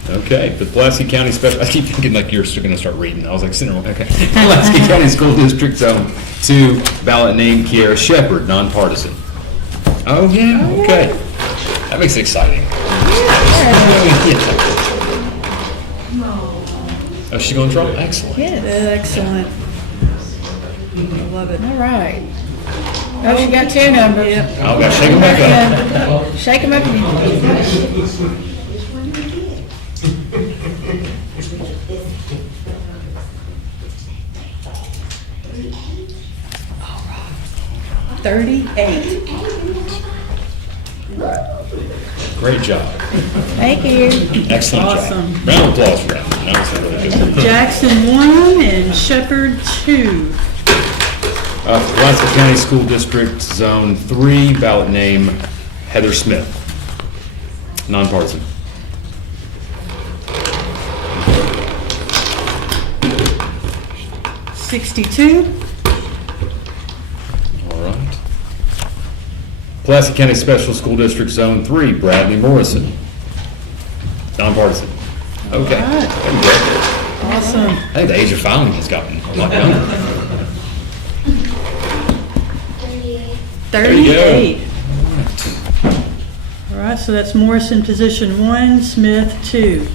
Okay, for the Pulaski County Special, I keep thinking like you're going to start reading. I was like, sitting okay. Pulaski County School District, Zone 2, ballot name Kiara Shepherd, nonpartisan. Oh, yeah, okay. That makes it exciting. Oh, she's going to draw? Excellent. Yes. Excellent. I love it. All right. Oh, she got two numbers. Oh, gotta shake them back up. Shake them up. 38. Great job. Thank you. Excellent Awesome. job. Round of applause for that. That was really good. Jackson 1 and Shepherd 2. Pulaski County School District, Zone 3, ballot name Heather Smith. Nonpartisan. $62. All right. Pulaski County Special School District, Zone 3, Bradley Morrison. Nonpartisan. Okay. All right. There we go. Awesome. I think the age of filing has gotten a lot younger. There you go. 38. All right, so that's Morrison position 1, Smith 2.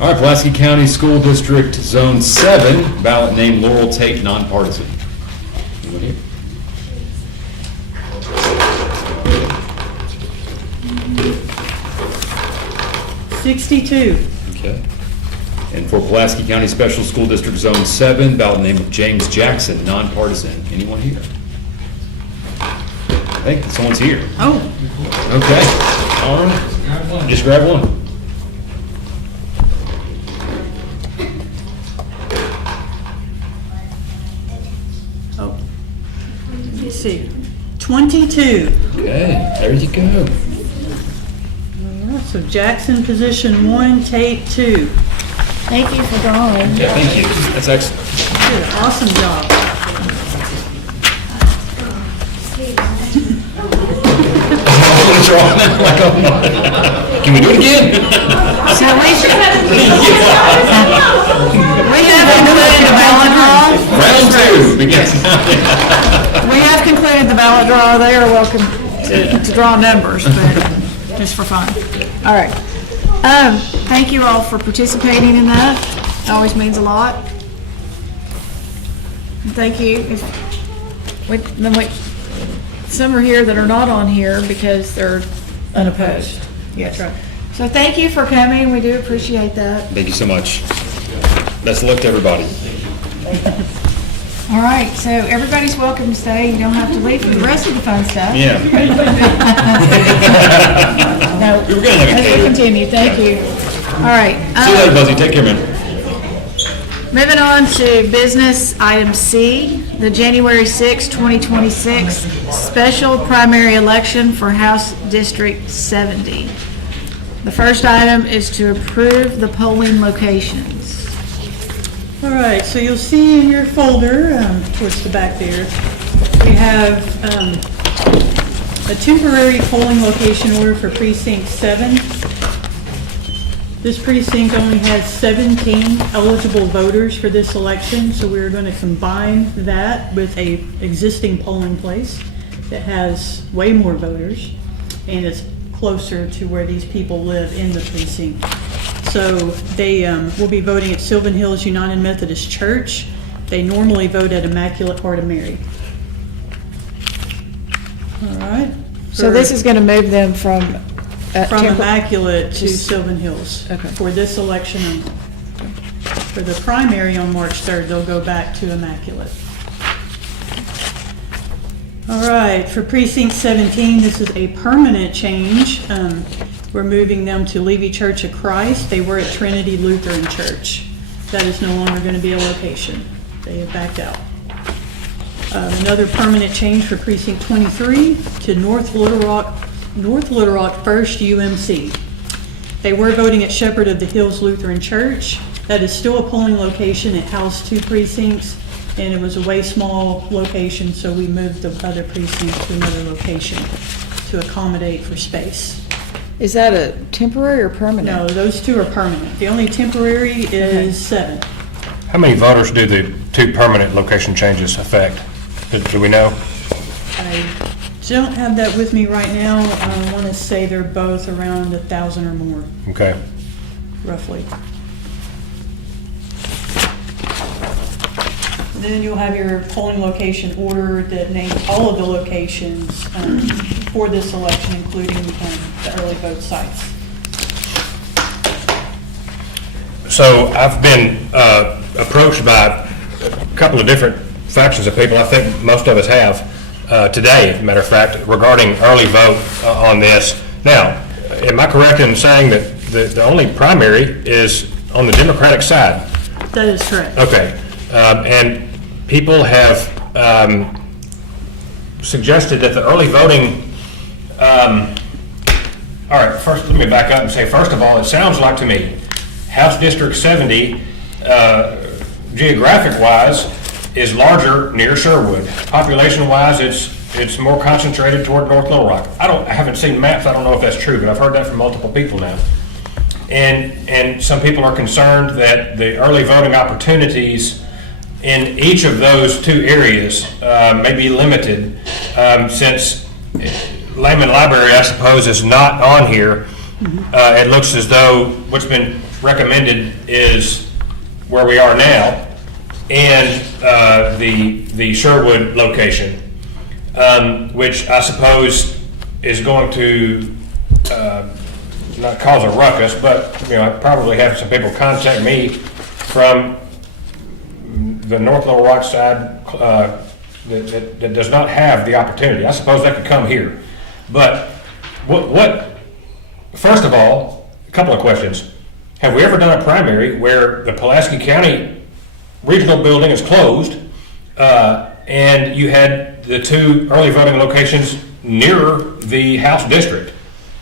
All right, Pulaski County School District, Zone 7, ballot name Laurel Tate, nonpartisan. Anyone here? $62. Okay. And for Pulaski County Special School District, Zone 7, ballot name of James Jackson, nonpartisan. Anyone here? I think someone's here. Oh, Okay. All right. Just grab one. oh. Let's see. 22. Okay, there you go. All right, so Jackson position 1, Tate 2. Thank you for drawing. Yeah, thank you. That's excellent. You did an awesome job. Can we do it again? So we should, we have concluded the ballot draw. Round 2 begins. We have concluded the ballot draw. They are welcome to draw numbers, but just for fun. All right. Thank you all for participating in that. It always means a lot. And thank you. Some are here that are not on here because they're unopposed. Yes. So So thank you for coming. We do appreciate that. Thank you so much. Best of luck to everybody. All right, so everybody's welcome to stay. You don't have to leave for the rest of the fun stuff. Yeah. No, We were gonna look at let's Katie. continue. Thank you. All right. See you later, Buzzy. Take care, man. Moving on to business item C, the January 6, 2026 special primary election for House District 70. The first item is to approve the polling locations. All right, so you'll see in your folder, towards the back there, we have a temporary polling location order for precinct 7. This precinct only has 17 eligible voters for this election, so we're going to combine that with a existing polling place that has way more voters, and it's closer to where these people live in the precinct. So they will be voting at Sylvan Hills United Methodist Church. They normally vote at Immaculate Heart of Mary. All right. So this is going to move them from From Immaculate to Just- Sylvan Hills. Okay. For this election only. For the primary on March 3rd, they'll go back to Immaculate. All right, for precinct 17, this is a permanent change. We're moving them to Levy Church of Christ. They were at Trinity Lutheran Church. That is no longer going to be a location. They have backed out. Another permanent change for precinct 23 to North Little Rock First UMC. They were voting at Shepherd of the Hills Lutheran Church. That is still a polling location. It housed 2 precincts, and it was a way small location, so we moved the other precinct to another location to accommodate for space. Is that a temporary or permanent? No, those 2 are permanent. The only temporary is 7. How many voters do the 2 permanent location changes affect? Do we know? I don't have that with me right now. I want to say they're both around 1,000 or more, Okay. roughly. Then you'll have your polling location order that names all of the locations for this election, including the early vote sites. So I've been approached by a couple of different factions of people, I think most of us have, today, as a matter of fact, regarding early vote on this. Now, am I correct in saying that the only primary is on the Democratic side? That is correct. Okay. And people have suggested that the early voting, all right, first let me back up and say, first of all, it sounds like to me, House District 70, geographic-wise, is larger near Sherwood. Population-wise, it's more concentrated toward North Little Rock. I haven't seen maps, I don't know if that's true, but I've heard that from multiple people now. And some people are concerned that the early voting opportunities in each of those 2 areas may be limited, since Lehman Library, I suppose, is not on here. It looks as though what's been recommended is where we are now, and the Sherwood location, which I suppose is going to not cause a ruckus, but I probably have some people contact me from the North Little Rock side that does not have the opportunity. I suppose that could come here, but what? First of all, a couple of questions. Have we ever done a primary where the Pulaski County Regional Building is closed, and you had the 2 early voting locations nearer the House District?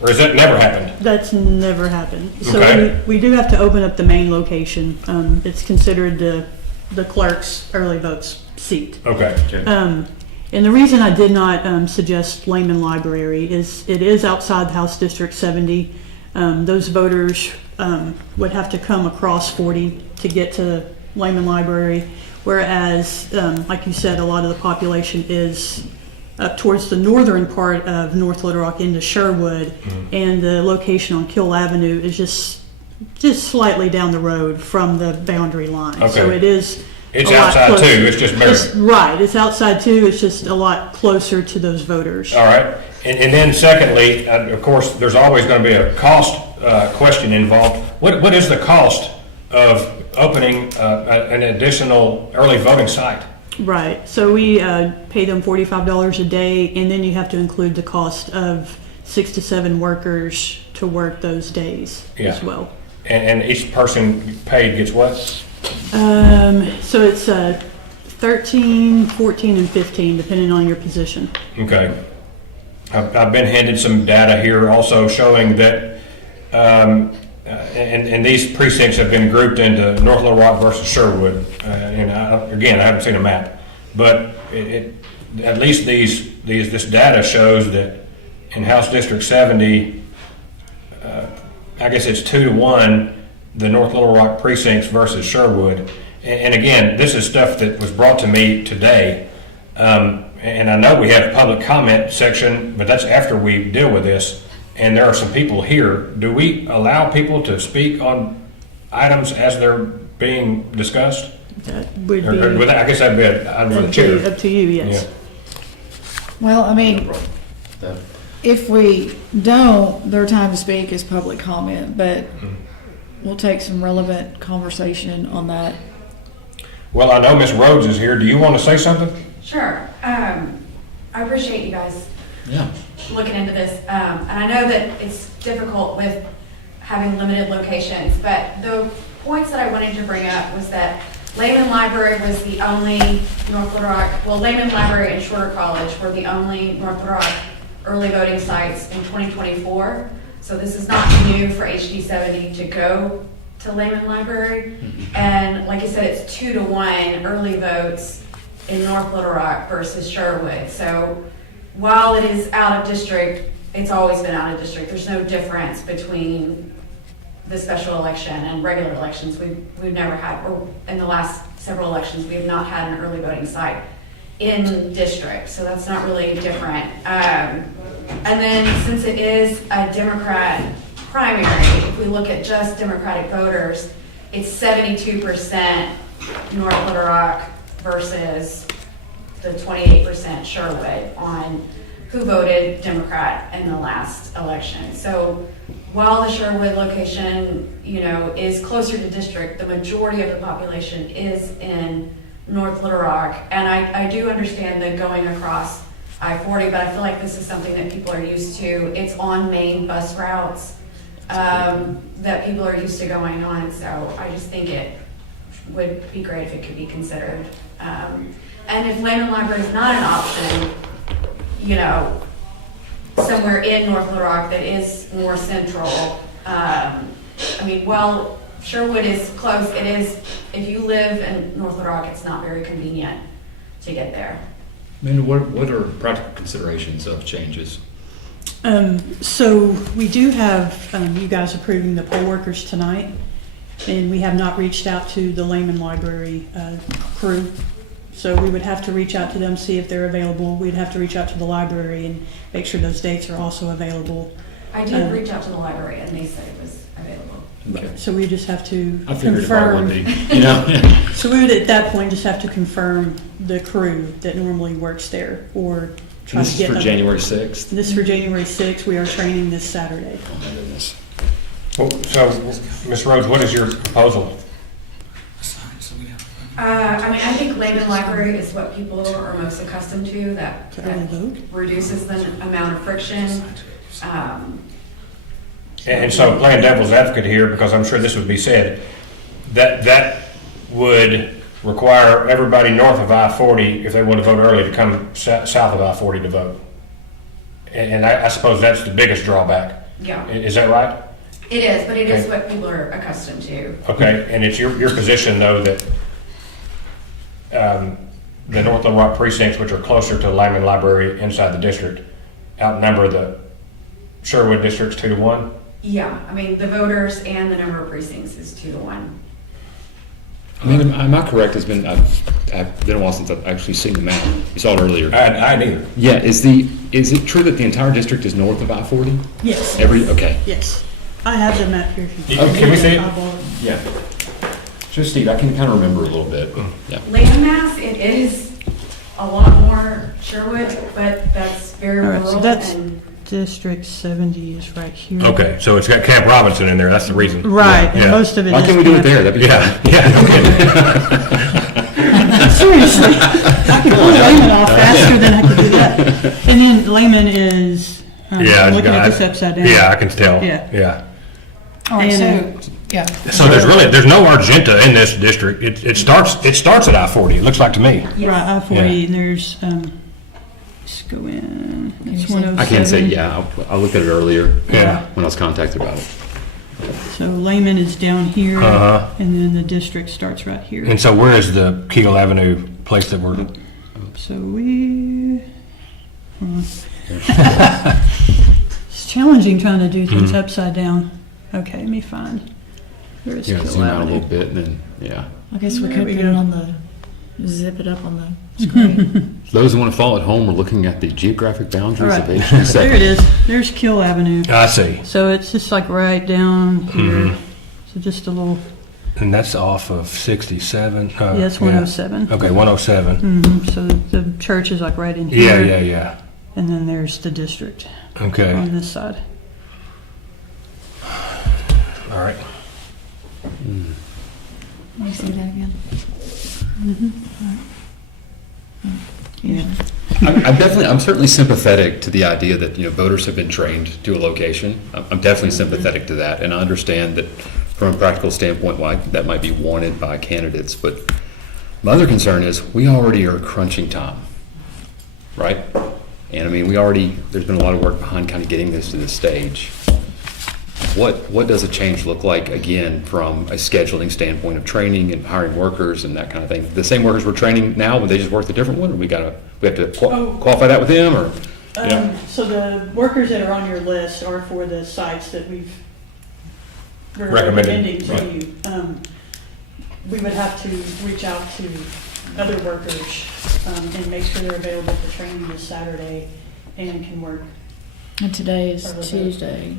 Or has that never happened? That's never happened. So Okay. we do have to open up the main location. It's considered the clerk's early votes seat. Okay. And the reason I did not suggest Lehman Library is it is outside the House District 70. Those voters would have to come across 40 to get to Lehman Library, whereas, like you said, a lot of the population is up towards the northern part of North Little Rock into Sherwood, and the location on Kill Avenue is just slightly down the road from the boundary line. Okay. So it's It's a lot outside closer. too, it's just Merritt. Right, it's outside too, it's just a lot closer to those voters. All right. And then secondly, of course, there's always going to be a cost question involved. What is the cost of opening an additional early voting site? Right, so we pay them $45 a day, and then you have to include the cost of 6 to 7 workers to work those days as Yeah. well. And each person paid gets what? So it's 13, 14, and 15, depending on your position. Okay. I've been handed some data here also showing that, and these precincts have been grouped into North Little Rock versus Sherwood. And again, I haven't seen a map, but at least this data shows that in House District 70, I guess it's 2-1, the North Little Rock precincts versus Sherwood. And again, this is stuff that was brought to me today. And I know we have a public comment section, but that's after we deal with this. And there are some people here. Do we allow people to speak on items as they're being discussed? That would be, I guess I'd be the chair. up to you, yes. Yeah. Well, I mean, if we don't, their time to speak is public comment, but we'll take some relevant conversation on that. Well, I know Ms. Rhodes is here. Do you want to say something? Sure. I appreciate you guys Yeah. looking into this. And I know that it's difficult with having limited locations, but the points that I wanted to bring up was that Lehman Library was the only North Little Rock, well, Lehman Library and Shorter College were the only North Little Rock early voting sites in 2024. So this is not new for HD 70 to go to Lehman Library. And like you said, it's 2-1 early votes in North Little Rock versus Sherwood. So while it is out of district, it's always been out of district. There's no difference between the special election and regular elections. We've never had, or in the last several elections, we have not had an early voting site in district. So that's not really different. And then since it is a Democrat primary, if we look at just Democratic voters, it's 72% North Little Rock versus the 28% Sherwood on who voted Democrat in the last election. So while the Sherwood location, is closer to district, the majority of the population is in North Little Rock. And I do understand the going across I-40, but I feel like this is something that people are used to. It's on main bus routes that people are used to going on. So I just think it would be great if it could be considered. And if Lehman Library is not an option, somewhere in North Little Rock that is more central. While Sherwood is close, it is, if you live in North Little Rock, it's not very convenient to get there. Amanda, what are practical considerations of changes? So we do have you guys approving the poll workers tonight, and we have not reached out to the Lehman Library crew. So we would have to reach out to them, see if they're available. We'd have to reach out to the library and make sure those dates are also available. I did reach out to the library and they said it was available. Okay. So we just have to I figured it probably would be, So we would at that point just have to confirm the crew that normally works there, or try This to is get for January 6th? This is for January 6th. We are training this Saturday. Oh my goodness. Well, so, Ms. Rhodes, what is your proposal? I think Lehman Library is what people are most accustomed to, that vote? reduces the amount of friction. And so playing devil's advocate here, because I'm sure this would be said, that would require everybody north of I-40, if they want to vote early, to come south of I-40 to vote. And I suppose that's the biggest drawback. Yeah, Is that right? it is, but it is Okay. what people are accustomed to. Okay, and it's your position, though, that the North Little Rock precincts, which are closer to Lyman Library inside the district, outnumber the Sherwood districts 2-1? Yeah, the voters and the number of precincts is 2-1. Am I correct? I've been a while since I've actually seen the map. You saw it earlier. I neither. Yeah, is it true that the entire district is north of I-40? Yes. Okay. Yes. I have the map here. Can we see it? Yeah. So Steve, I can kind of remember a little bit. Yeah. Landmass, it is a lot more Sherwood, but that's very All right, rural. so that's and District 70 is right here. Okay, so it's got Camp Robinson in there, that's the reason. Right, and Yeah. most of it is. Why can't we do it camp. there? That'd be Yeah, yeah, no kidding. Seriously, I could pull Lehman off faster than I could do that. And then Lehman is, Yeah, I'm looking at I- this upside down. Yeah, I can tell. Yeah. All right, And, so, yeah. So there's no Argenta in this district. It starts at I-40, it looks like to me. Right, I-40, Yeah. and there's, let's go in, it's see? 107. I can't say, yeah, I looked at it earlier. Yeah. When I was contacted about it. So Lehman is down here, Uh-huh. and then the district starts right here. And so where is the Kegel Avenue place that we're, So we, hold on. It's challenging trying to do things upside down. Okay, let me find. Where is Yeah, Kill zoom out a Avenue? little bit and then, yeah. I guess we There could we put go. it on the, zip it up on the screen. Those who want to follow at home, we're looking at the geographic boundaries of Alright. HD7. There it is. There's Kill Avenue. I see. So it's just like right down here. So just a little, And that's off of 67? yeah, it's 107. Okay, 107. So the church is like right in Yeah, here. yeah. And then there's the district Okay, on this side. all right. Can you say that again? Yeah. I'm certainly sympathetic to the idea that, voters have been trained to a location. I'm definitely sympathetic to that, and I understand that from a practical standpoint why that might be wanted by candidates, but my other concern is we already are crunching time, right? And I mean, there's been a lot of work behind kind of getting this to this stage. What does a change look like, again, from a scheduling standpoint of training and hiring workers and that kind of thing? The same workers we're training now, but they just work the different one, or we have to qualify that with them, or? So the workers that are on your list are for the sites that we're Recommended, recommending to you. We would have to reach out to other workers and make sure they're available for training this Saturday and can work. And today is Or the- Tuesday.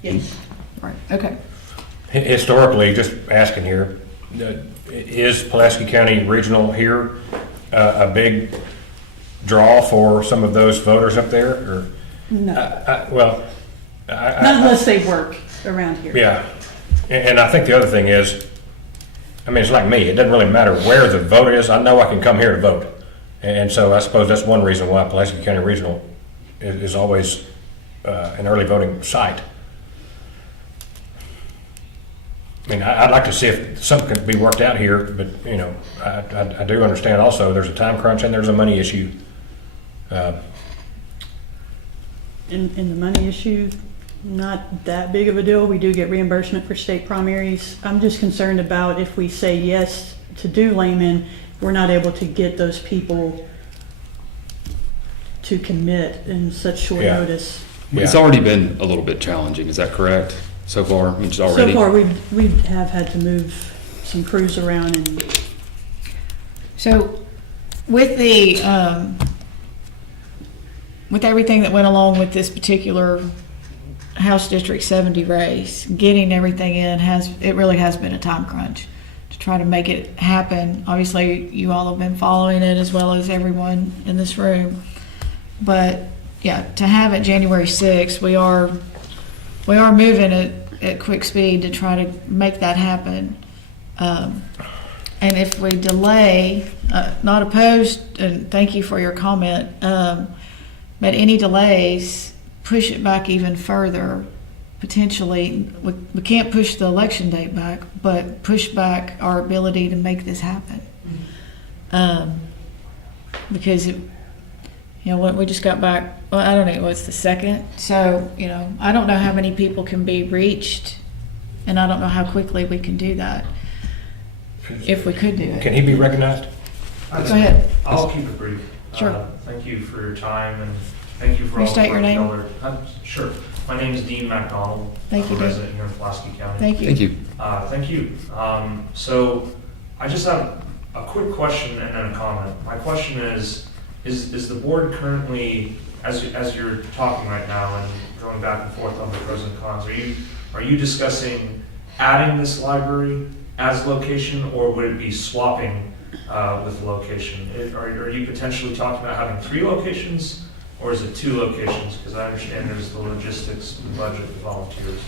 Yes. Right, okay. Historically, just asking here, is Pulaski County Regional here a big draw for some of those voters up there, or? No, Well, not unless they work around here. yeah, and I think the other thing is, I mean, it's like me, it doesn't really matter where the vote is, I know I can come here to vote. And so I suppose that's one reason why Pulaski County Regional is always an early voting site. I mean, I'd like to see if something could be worked out here, but, I do understand also there's a time crunch and there's a money issue. In the money issue, not that big of a deal. We do get reimbursement for state primaries. I'm just concerned about if we say yes to do Lehman, we're not able to get those people to commit in such short Yeah. notice. It's Yeah. already been a little bit challenging, is that correct, so far? I mean, just already? So far, we have had to move some crews around and So with with everything that went along with this particular House District 70 race, getting everything in it really has been a time crunch to try to make it happen. Obviously, you all have been following it as well as everyone in this room. But yeah, to have it January 6th, we are moving at quick speed to try to make that happen. And if we delay, not opposed, and thank you for your comment, but any delays, push it back even further, potentially. We can't push the election date back, but push back our ability to make this happen. Because, we just got back, well, I don't know, what's the second? So, I don't know how many people can be reached, and I don't know how quickly we can do that, if we could do it. Can he be recognized? Go ahead. I'll keep it brief. Sure. Thank you for your time and thank you for all the Restate your work name. y'all are- Sure. My name is Dean McDonald. Thank you, I'm a Dean. resident here in Pulaski County. Thank you. Thank you. Thank you. So I just have a quick question and then a comment. My question is the board currently, as you're talking right now and going back and forth on the pros and cons, are you discussing adding this library as location, or would it be swapping with location? Are you potentially talking about having 3 locations or is it 2 locations? Because I understand there's the logistics and budget of volunteers.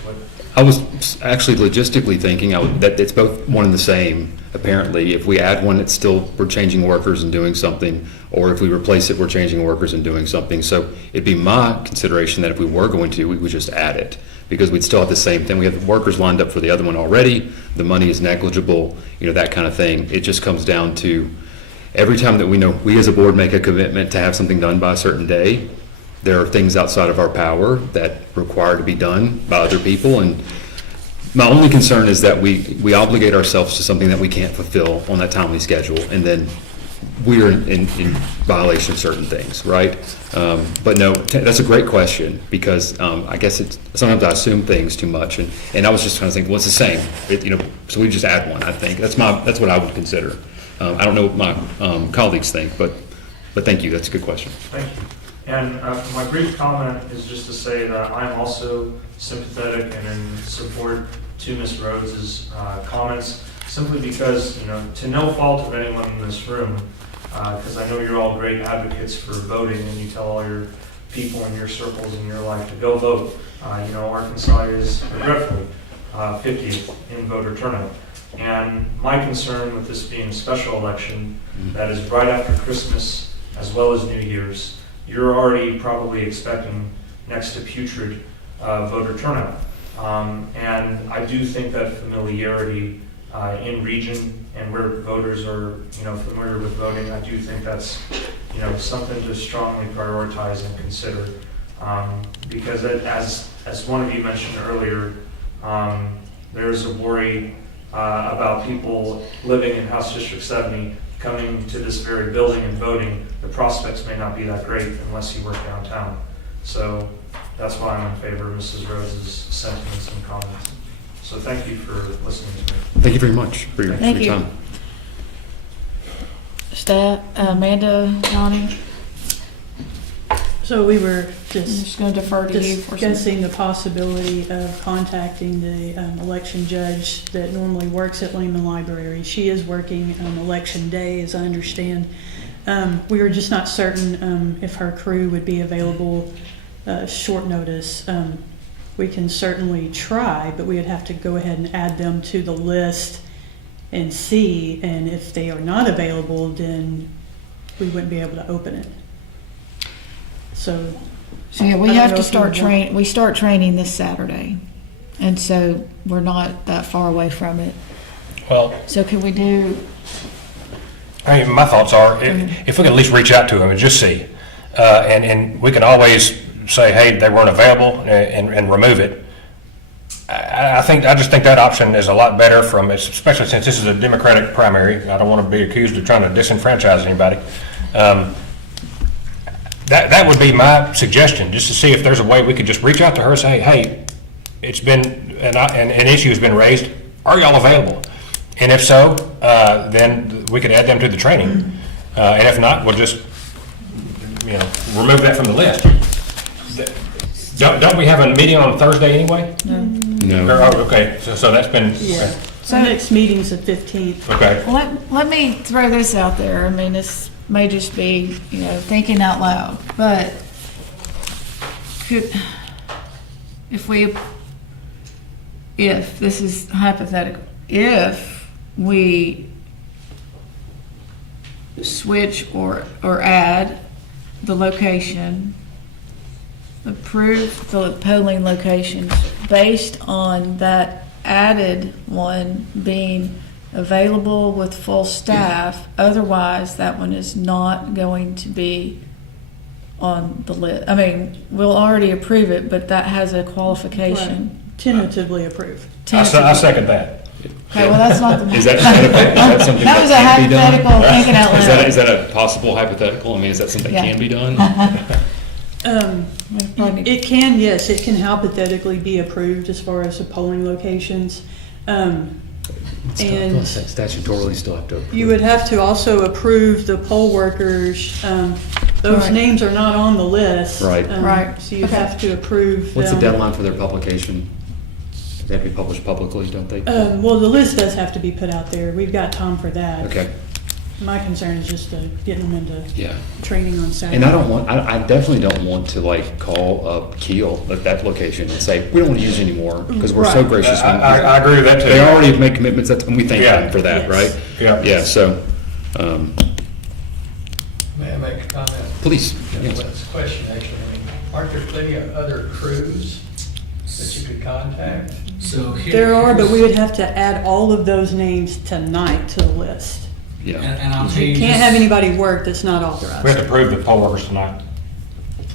I was actually logistically thinking that it's both one and the same, apparently. If we add one, it's still, we're changing workers and doing something, or if we replace it, we're changing workers and doing something. So it'd be my consideration that if we were going to, we would just add it, because we'd still have the same thing. We have the workers lined up for the other one already, the money is negligible, that kind of thing. It just comes down to, every time that we as a board make a commitment to have something done by a certain day, there are things outside of our power that require to be done by other people. And my only concern is that we obligate ourselves to something that we can't fulfill on that timely schedule, and then we're in violation of certain things, right? But no, that's a great question, because I guess sometimes I assume things too much, and I was just trying to think, well, it's the same, so we just add one. I think that's what I would consider. I don't know what my colleagues think, but thank you. That's a good question. Thank you. And my brief comment is just to say that I'm also sympathetic and in support to Ms. Rhodes's comments, simply because, to no fault of anyone in this room, because I know you're all great advocates for voting, and you tell all your people in your circles in your life to go vote. Arkansas is regretfully 50th in voter turnout. And my concern with this being a special election that is right after Christmas as well as New Year's, you're already probably expecting next to putrid voter turnout. And I do think that familiarity in region and where voters are, familiar with voting, I do think that's, something to strongly prioritize and consider. Because as one of you mentioned earlier, there's a worry about people living in House District 70 coming to this very building and voting. The prospects may not be that great unless you work downtown. So that's why I'm in favor of Mrs. Rose's sentiments and comments. So thank you for listening to me. Thank you very much for your time. Staff, Amanda, Donnie, So we were I'm just going to defer to you for some. discussing the possibility of contacting the election judge that normally works at Lehman Library. She is working on election day, as I understand. We were just not certain if her crew would be available short notice. We can certainly try, but we would have to go ahead and add them to the list and see, and if they are not available, then we wouldn't be able to open it. So Yeah, we I don't have know to if you start want- we start training this Saturday, and so we're not that far away from it. Well, So can we do, my thoughts are, if we can at least reach out to them and just see, and we can always say, hey, they weren't available, and remove it. I just think that option is a lot better especially since this is a Democratic primary. I don't want to be accused of trying to disenfranchise anybody. That would be my suggestion, just to see if there's a way we could just reach out to her and say, hey, it's been, an issue has been raised, are y'all available? And if so, then we could add them to the training. And if not, we'll just, remove that from the list. Don't we have a meeting on Thursday anyway? No. Okay, so that's been, yeah, so next meeting's the 15th. okay. let me throw this out there. I mean, this may just be, thinking out loud, but if this is hypothetical, if we switch or add the location, approve the polling locations based on that added one being available with full staff, otherwise that one is not going to be on the list. I mean, we'll already approve it, but that has a qualification. Tentatively approved. I second that. Okay, well, that's not the. Is that something That was a can be done? hypothetical, thinking out loud. Is that a possible hypothetical? I mean, is that something that Yeah. can be done? It can, yes, it can hypothetically be approved as far as the polling locations. And Statutorily still have to approve. you would have to also approve the poll workers. Those Right. names are not on the list. Right. Right. So you Okay. have to approve What's the them. deadline for their publication? They have to be published publicly, don't they? Well, the list does have to be put out there. We've got time for that. Okay. My concern is just getting them into Yeah. training on Saturday. And I definitely don't want to like call up Keel at that location and say, we don't want to use it anymore because we're so Right. gracious. I agree with that too. They already have made commitments, and we thank Yeah. them for that, Yes. right? Yeah. Yeah, so, May I make a comment? please. Yeah, yes. well, it's a question, actually. I mean, aren't there plenty of other crews that you could contact? So here. There are, but we here's- would have to add all of those names tonight to the list. Yeah. And I'll tell You you. can't just- have anybody work that's not We have authorized. to prove the poll workers tonight.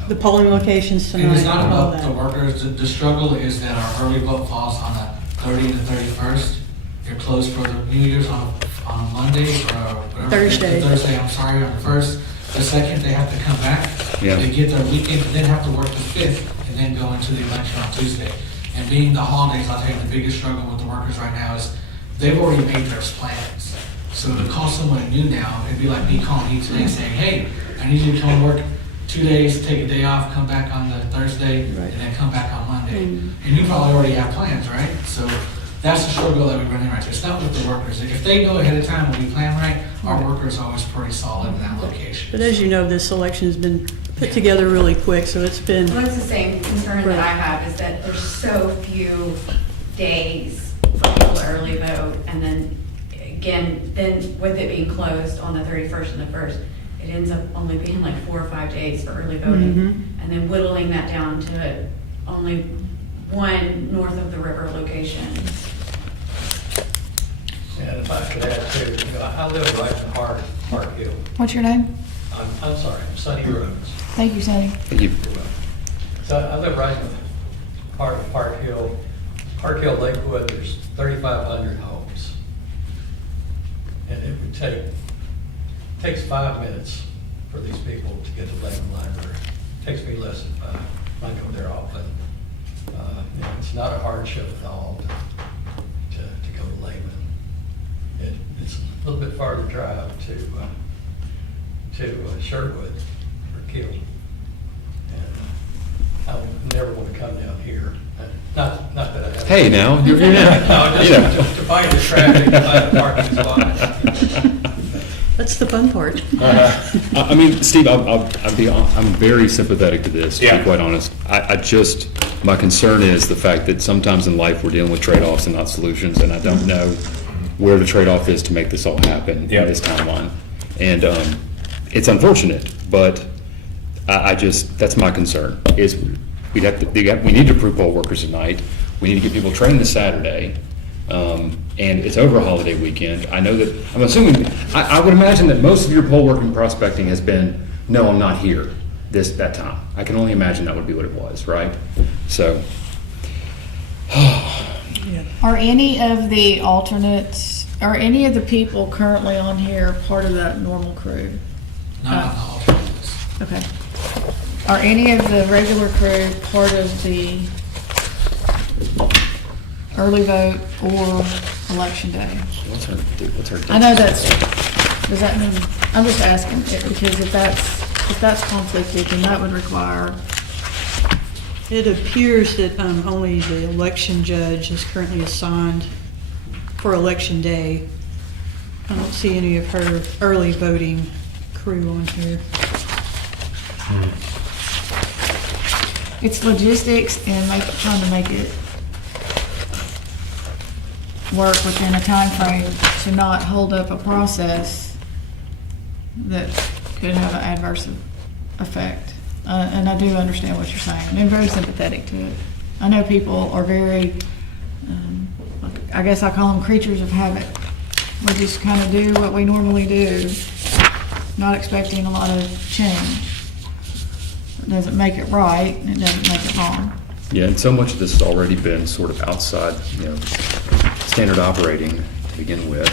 The polling locations tonight. And it's not and all about the that. workers, the struggle is that our early vote falls on the 30th and 31st. They're closed for the New Year's on a Monday or whatever. Thursday. Thursday, I'm sorry, on the 1st. The 2nd, they have to come back. Yeah. They get their weekend, and then have to work the 5th, and then go into the election on Tuesday. And being the holidays, I'll tell you, the biggest struggle with the workers right now is they've already made their plans. So to call someone new now, it'd be like me calling you today and saying, hey, I need you to come work 2 days, take a day off, come back on the Thursday, Right. and then come back on Monday. Mm. And you probably already have plans, right? So that's the struggle that we run into right there. It's not with the workers. If they know ahead of time when we plan right, our workers are always pretty solid in that location. But as you know, this election has been put together really quick, so it's been, Well, it's the same concern that I have, is that there's so few days for people to early vote, and then, again, then with it being closed on the 31st and the 1st, it ends up only being like 4 or 5 days for early voting, Mhm. and then whittling that down to only one north of the river location. And if I could add too, I live right in Park Hill. What's your name? I'm sorry, Sunny Rhodes. Thank you, Sonny. Thank you. So I live right in the heart of Park Hill. Park Hill, Lakewood, there's 3,500 homes. And it would takes 5 minutes for these people to get to Lehman Library. Takes me less than 5. I go there often. It's not a hardship at all to go to Lehman. It's a little bit farther drive to Sherwood or Kill. And I would never want to come down here. Not that I have. Hey, now, you're here now. No, You just know. to find the traffic, to find the parking spot. that's the fun part. I mean, Steve, I'm very sympathetic to this, to be Yeah. quite honest. My concern is the fact that sometimes in life, we're dealing with trade-offs and not solutions, and I don't know where the trade-off is to make this all happen Yeah. in this timeline. And it's unfortunate, but that's my concern, is we need to approve poll workers tonight. We need to get people trained this Saturday. And it's over a holiday weekend. I know that, I'm assuming, I would imagine that most of your poll working prospecting has been, no, I'm not here that time. I can only imagine that would be what it was, right? So, Are any of the alternates, are any of the people currently on here part of that normal crew? Not on the alternates. Okay. Are any of the regular crew part of the early vote or election day? what's our? I know that's, does that mean, I'm just asking, because if that's conflicted, then that would require, It appears that only the election judge is currently assigned for election day. I don't see any of her early voting crew on here. it's logistics and trying to make it work within a time frame to not hold up a process that could have an adverse effect. And I do understand what you're saying. I'm very sympathetic to it. I know people are very, I guess I call them creatures of habit. We just kind of do what we normally do, not expecting a lot of change. It doesn't make it right, and it doesn't make it wrong. Yeah, and so much of this has already been sort of outside, standard operating to begin with.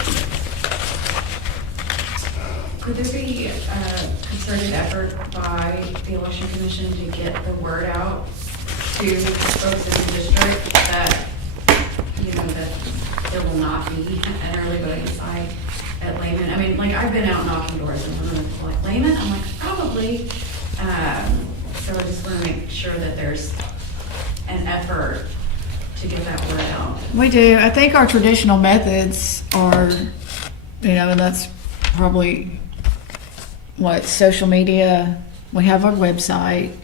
Could there be a concerted effort by the election commission to get the word out to folks in the district that, that there will not be an early voting site at Lehman? I mean, like, I've been out knocking doors and some of them are like, Lehman? I'm like, probably. So I just want to make sure that there's an effort to get that word out. We do. I think our traditional methods are, and that's probably, social media, we have our website,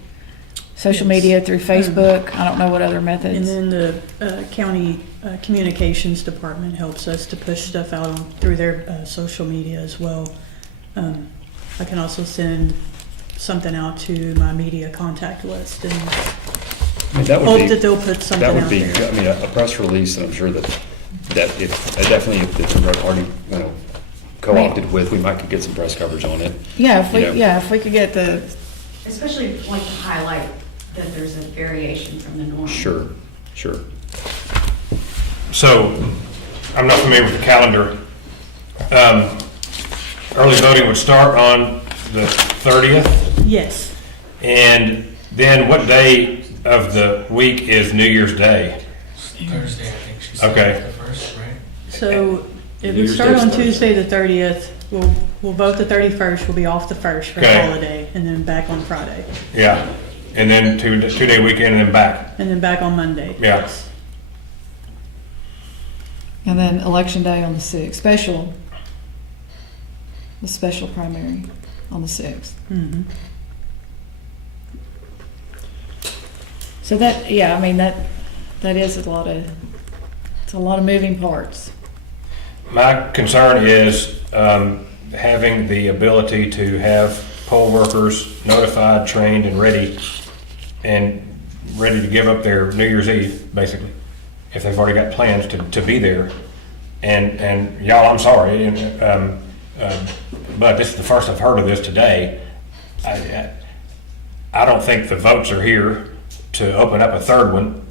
social Yes. media through Facebook, I don't know what other And methods. then the county communications department helps us to push stuff out through their social media as well. I can also send something out to my media contact list and I mean, that would hope be, that they'll put something that would out be, there. I mean, a press release, and I'm sure that if, definitely if it's already, co-opted with, we might could get some press coverage on it. Yeah, if we, You know. yeah, if we could get the, Especially like to highlight that there's a variation from the norm. Sure. So, I'm not familiar with the calendar. Early voting would start on the 30th, Yes, and then what day of the week is New Year's Day? Thursday, I think she said. Okay. The first, right? so if New we Year's start Day's on Thursday. Tuesday the 30th, we'll vote the 31st, we'll be off the 1st for the Okay. holiday, and then back on Friday, Yeah, and then two-day weekend and then back. and then back on Monday. Yeah. and then election day on the 6th, the special primary on the 6th. Mhm. So that, yeah, I mean, that is it's a lot of moving parts. My concern is having the ability to have poll workers notified, trained, and ready to give up their New Year's Eve, basically, if they've already got plans to be there. And y'all, I'm sorry, but this is the first I've heard of this today. I don't think the votes are here to open up a third one,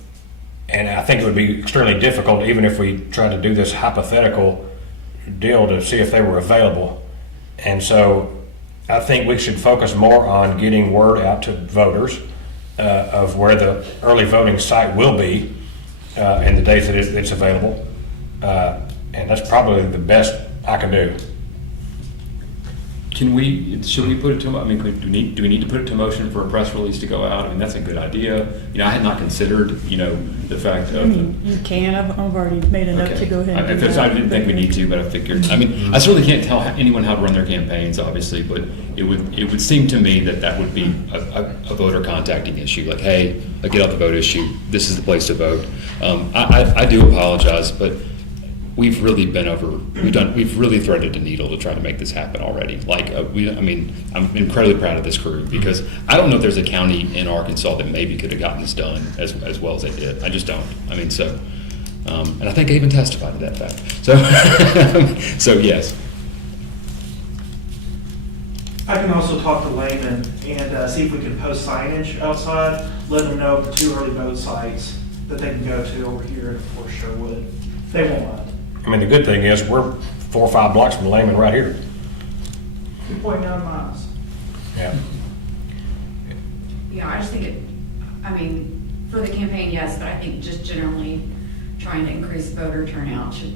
and I think it would be extremely difficult, even if we tried to do this hypothetical deal to see if they were available. And so I think we should focus more on getting word out to voters of where the early voting site will be and the days that it's available. And that's probably the best I can do. Should we put it to, I mean, do we need to put it to motion for a press release to go out? I mean, that's a good idea. I had not considered, the fact I of. mean, you can, I've already made a note to go ahead and do I that. didn't think we need to, but I figured, I mean, I certainly can't tell anyone how to run their campaigns, obviously, but it would seem to me that would be a voter contacting issue, like, hey, I get out the vote issue, this is the place to vote. I do apologize, but we've really we've really threaded the needle to try to make this happen already. Like, I'm incredibly proud of this crew, because I don't know if there's a county in Arkansas that maybe could have gotten this done as well as they did. I just don't. I mean, so, and I think I even testified to that fact. So, so yes. I can also talk to Layman and see if we can post signage outside, let them know of the two early vote sites that they can go to over here, and of course Sherwood. They won't mind. I mean, the good thing is we're 4 or 5 blocks from Lehman right here. 2.9 miles. Yeah. I just think for the campaign, yes, but I think just generally trying to increase voter turnout should,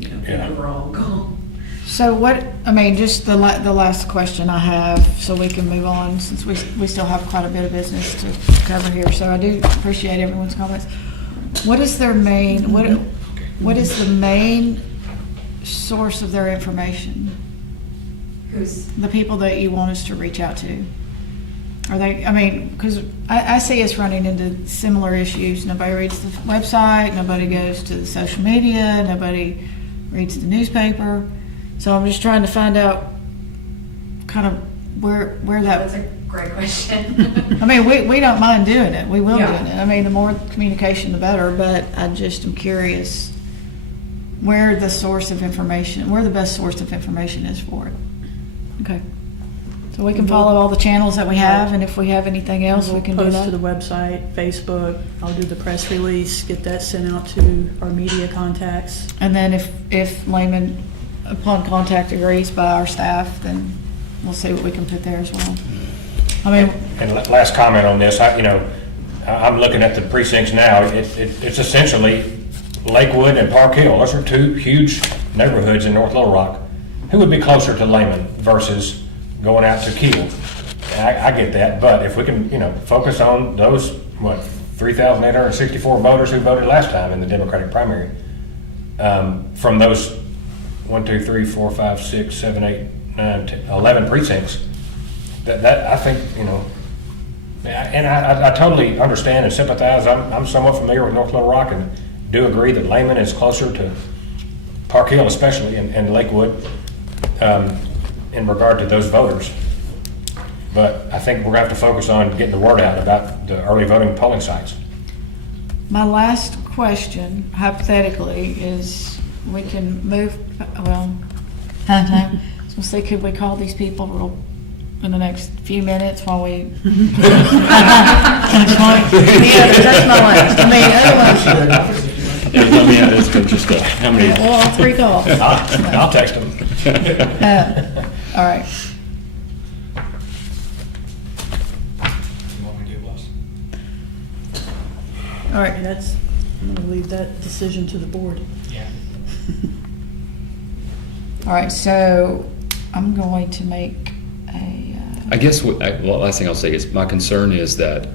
be Yeah. an overall goal. So just the last question I have, so we can move on, since we still have quite a bit of business to cover here. So I do appreciate everyone's comments. What is their main, what is the main source of their information? Who's, The people that you want us to reach out to? Are they, because I see us running into similar issues. Nobody reads the website, nobody goes to the social media, nobody reads the newspaper. So I'm just trying to find out kind of where that's that, a great question. we don't mind doing it. We will Yeah. do it. The more communication, the better, but I just am curious where the best source of information is for it. Okay. So we can follow all the channels that we have, and if we have anything else, we can do Post to the that. website, Facebook, I'll do the press release, get that sent out to our media contacts. And then if Layman, upon contact, agrees by our staff, then we'll see what we can put there as well. And last comment on this, I'm looking at the precincts now. It's essentially Lakewood and Park Hill. Those are 2 huge neighborhoods in North Little Rock. Who would be closer to Lehman versus going out to Kiel? I get that, but if we can, focus on those, 3,864 voters who voted last time in the Democratic primary, from those 1, 2, 3, 4, 5, 6, 7, 8, 9, 10, 11 precincts. That I think, you know, and I totally understand and sympathize. I'm somewhat familiar with North Little Rock and do agree that Lehman is closer to Park Hill especially and Lakewood in regard to those voters. But I think we're going to have to focus on getting the word out about the early voting polling sites. My last question, hypothetically, is we can move, well, so we'll see, could we call these people in the next few minutes while we? Yeah, that's my last. I mean, otherwise. Yeah, let me add this, but just how many? Well, all 3 calls. I'll text them. All right. All right, And that's, I'm gonna leave that decision to the board. all right, so I'm going to make I guess last thing I'll say is my concern is that,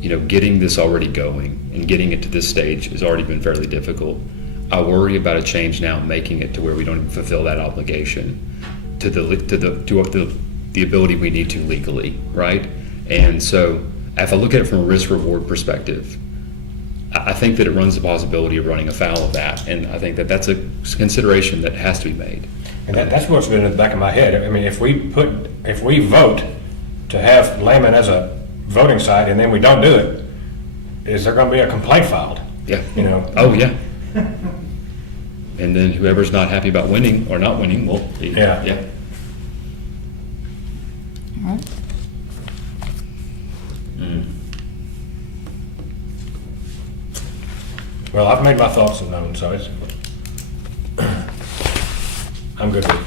you know, getting this already going and getting it to this stage has already been fairly difficult. I worry about a change now, making it to where we don't even fulfill that obligation to the ability we need to legally, right? And so if I look at it from a risk reward perspective, I think that it runs the possibility of running afoul of that, and I think that that's a consideration that has to be made. And that's what's been in the back of my head. I mean, if we vote to have Lehman as a voting site and then we don't do it, is there going to be a complaint filed? Yeah. You know? Oh, yeah. And then whoever's not happy about winning or not winning will be. Yeah. Yeah. all right. Well, I've made my thoughts known, so it's, I'm good with it.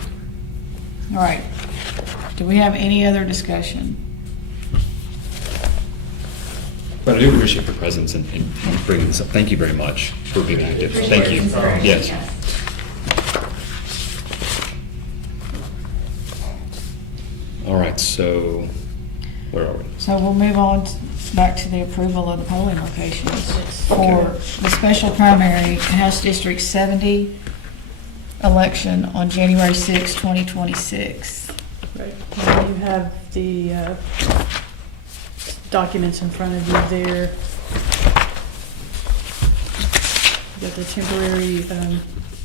All right. Do we have any other discussion? But I do appreciate your presence and bringing this up. Thank you very much for being active. Thank you. Yes. All right, so where are we? So we'll move on back to the approval of the polling locations for the special primary House District 70 election on January 6, 2026. Right. And you have the documents in front of you there. You got the temporary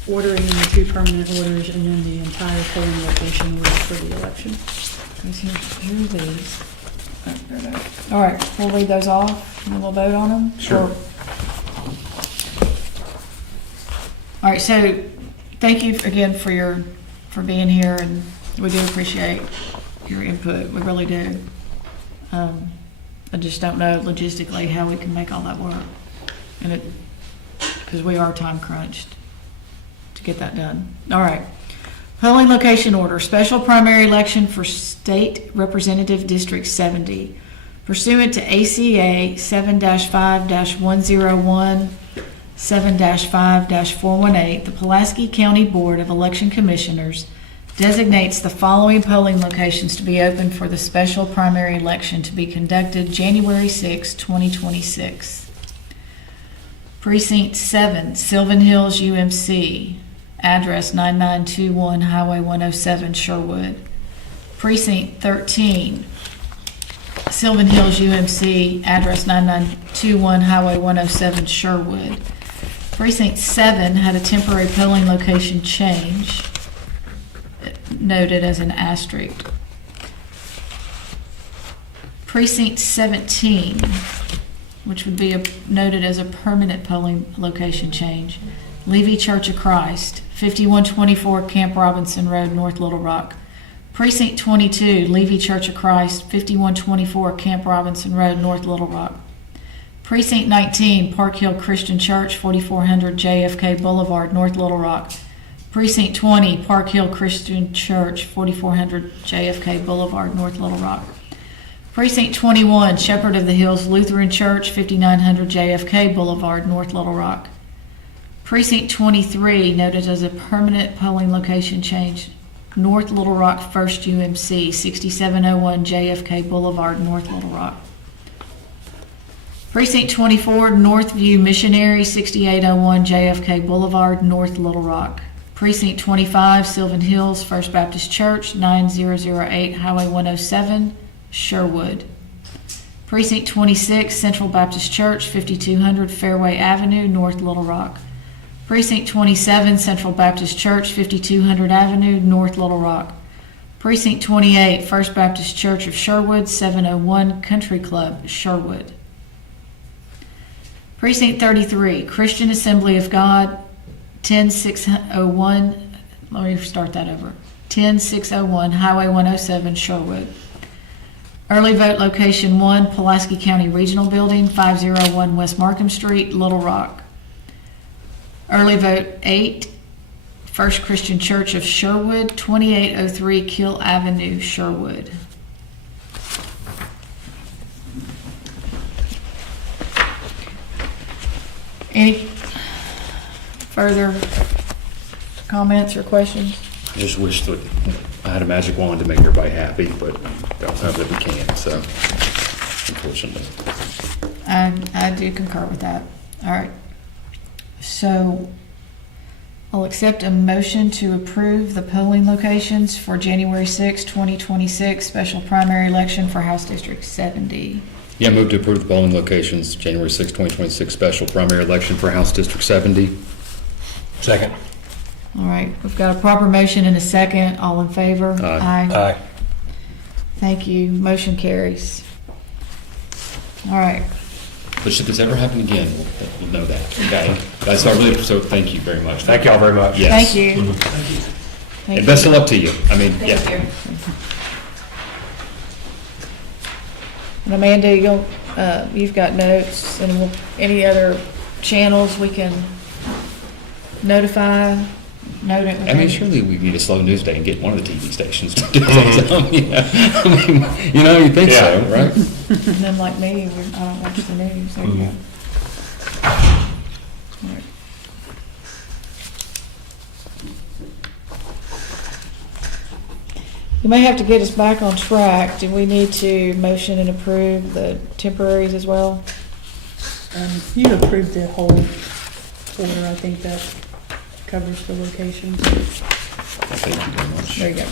ordering and the 2 permanent orders, and then the entire polling location order for the election. Here are these. All right, we'll read those off and we'll vote on them? Sure. All right, so thank you again for being here, and we do appreciate your input. We really do. I just don't know logistically how we can make all that work. And because we are time crunched to get that done. All right. Polling location order, special primary election for State Representative District 70. Pursuant to ACA 7-5-101, 7-5-418, the Pulaski County Board of Election Commissioners designates the following polling locations to be open for the special primary election to be conducted January 6, 2026. Precinct 7, Sylvan Hills, UMC. Address 9921 Highway 107, Sherwood. Precinct 13, Sylvan Hills, UMC. Address 9921 Highway 107, Sherwood. Precinct 7 had a temporary polling location change, noted as an asterisk. Precinct 17, which would be noted as a permanent polling location change. Levy Church of Christ, 5124 Camp Robinson Road, North Little Rock. Precinct 22, Levy Church of Christ, 5124 Camp Robinson Road, North Little Rock. Precinct 19, Park Hill Christian Church, 4400 JFK Boulevard, North Little Rock. Precinct 20, Park Hill Christian Church, 4400 JFK Boulevard, North Little Rock. Precinct 21, Shepherd of the Hills Lutheran Church, 5900 JFK Boulevard, North Little Rock. Precinct 23, noted as a permanent polling location change, North Little Rock 1st UMC, 6701 JFK Boulevard, North Little Rock. Precinct 24, Northview Missionary, 6801 JFK Boulevard, North Little Rock. Precinct 25, Sylvan Hills First Baptist Church, 9008 Highway 107, Sherwood. Precinct 26, Central Baptist Church, 5200 Fairway Avenue, North Little Rock. Precinct 27, Central Baptist Church, 5200 Avenue, North Little Rock. Precinct 28, First Baptist Church of Sherwood, 701 Country Club, Sherwood. Precinct 33, Christian Assembly of God, 10601, let me start that over, 10601 Highway 107, Sherwood. Early vote location 1, Pulaski County Regional Building, 501 West Markham Street, Little Rock. Early vote 8, First Christian Church of Sherwood, 2803 Kill Avenue, Sherwood. Any further comments or questions? I just wish that I had a magic wand to make everybody happy, but don't know that we can, so unfortunately. I do concur with that. All right. So I'll accept a motion to approve the polling locations for January 6, 2026 special primary election for House District 70. Yeah, move to approve the polling locations, January 6, 2026 special primary election for House District 70. Second. All right, we've got a proper motion and a second. All in favor? Aye. Aye. Thank you. Motion carries. All right. But should this ever happen again, we'll know that, okay? That's our really, so thank you very much. Thank y'all very much. Yes. Thank you. And best of luck to you. I mean, yeah. And Amanda, you've got notes, and any other channels we can notify, note it. I mean, surely we need a slow news day and get one of the TV stations to do that. Yeah. I mean, you think so, right? And then like me, I don't watch the news. There you go. All right. You may have to get us back on track. Do we need to motion and approve the temporaries as well? You approved the whole order, I think that covers the locations. Thank you very much. There you go.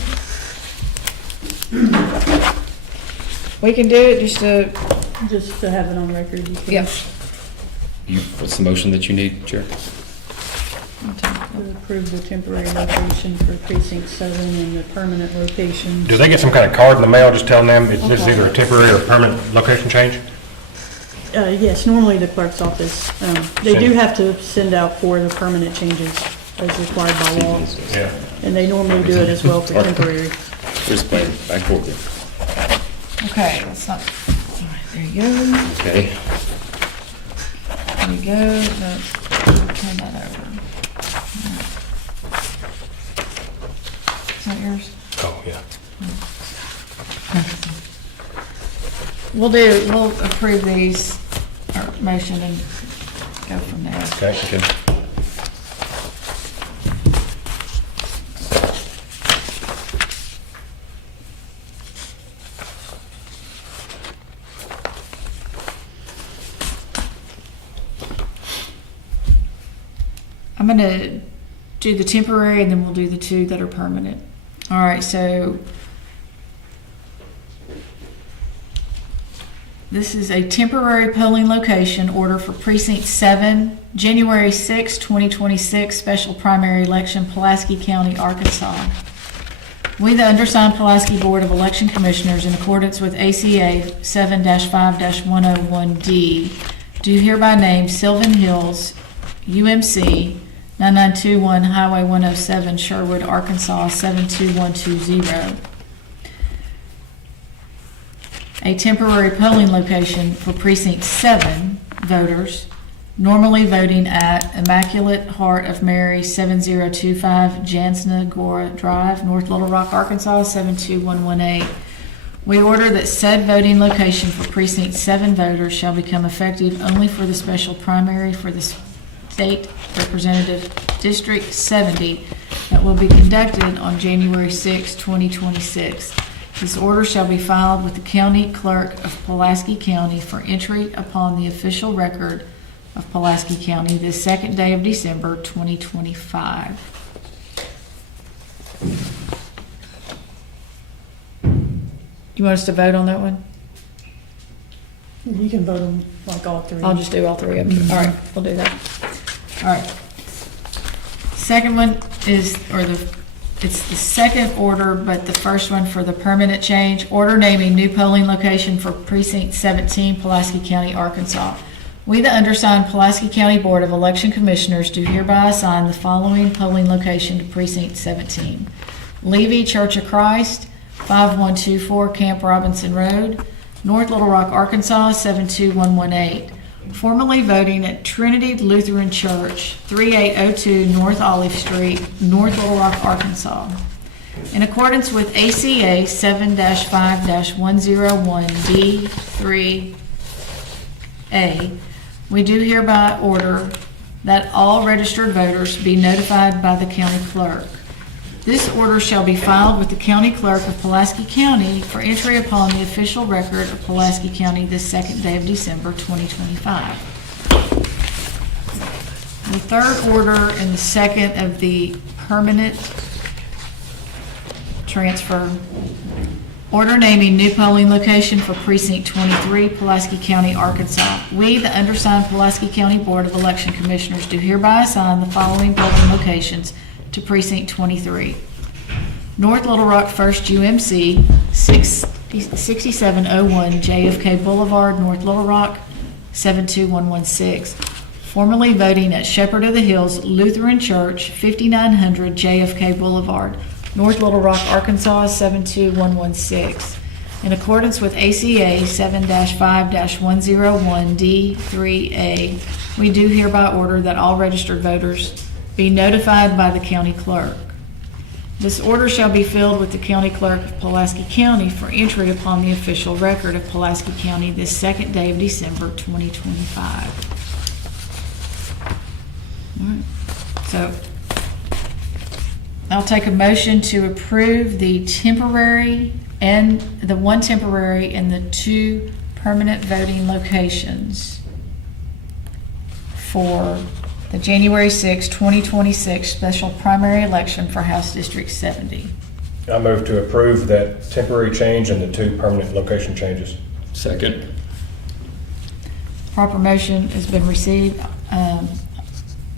We can do it just to, Just to have it on record, you can. yeah. What's the motion that you need, Chair? To approve the temporary location for precinct 7 and the permanent location. Do they get some kind of card in the mail just telling them it's this is either a temporary or permanent location change? Yes, normally the clerk's office, they do have to send out for the permanent changes as required by law. Yeah. And they normally do it as well for temporary. Here's the plan, back forward there. Okay, that's not, all right, there you go. Okay. There you go. No, turn that over. Is that yours? Oh, yeah. We'll approve these, or motion and go from there. Okay. I'm gonna do the temporary and then we'll do the two that are permanent. All right, so this is a temporary polling location order for Precinct 7, January 6, 2026, special primary election, Pulaski County, Arkansas. We, the undersigned Pulaski Board of Election Commissioners, in accordance with ACA 7-5-101D, do hereby name Sylvan Hills, UMC, 9921 Highway 107, Sherwood, Arkansas, 72120. A temporary polling location for Precinct 7 voters, normally voting at Immaculate Heart of Mary, 7025 Jansna Gora Drive, North Little Rock, Arkansas, 72118. We order that said voting location for Precinct 7 voters shall become effective only for the special primary for the State Representative District 70 that will be conducted on January 6, 2026. This order shall be filed with the County Clerk of Pulaski County for entry upon the official record of Pulaski County this second day of December, 2025. You want us to vote on that one? You can vote on like all three. I'll just do all three of them. All right, we'll do that. All right. Second one is, it's the second order, but the first one for the permanent change. Order naming new polling location for Precinct 17, Pulaski County, Arkansas. We, the undersigned Pulaski County Board of Election Commissioners, do hereby assign the following polling location to Precinct 17. Levy Church of Christ, 5124 Camp Robinson Road, North Little Rock, Arkansas, 72118. Formerly voting at Trinity Lutheran Church, 3802 North Olive Street, North Little Rock, Arkansas. In accordance with ACA 7-5-101D3A, we do hereby order that all registered voters be notified by the county clerk. This order shall be filed with the county clerk of Pulaski County for entry upon the official record of Pulaski County this second day of December 2025. The third order and the second of the permanent transfer. Order naming new polling location for Precinct 23, Pulaski County, Arkansas. We, the undersigned Pulaski County Board of Election Commissioners, do hereby assign the following polling locations to Precinct 23. North Little Rock First UMC, 6701 JFK Boulevard, North Little Rock, 72116. Formerly voting at Shepherd of the Hills Lutheran Church, 5900 JFK Boulevard, North Little Rock, Arkansas, 72116. In accordance with ACA 7-5-101D3A, we do hereby order that all registered voters be notified by the county clerk. This order shall be filled with the county clerk of Pulaski County for entry upon the official record of Pulaski County this second day of December 2025. All right. So I'll take a motion to approve the temporary and the one temporary and the two permanent voting locations for the January 6, 2026 special primary election for House District 70. I move to approve that temporary change and the two permanent location changes. Second. Proper motion has been received.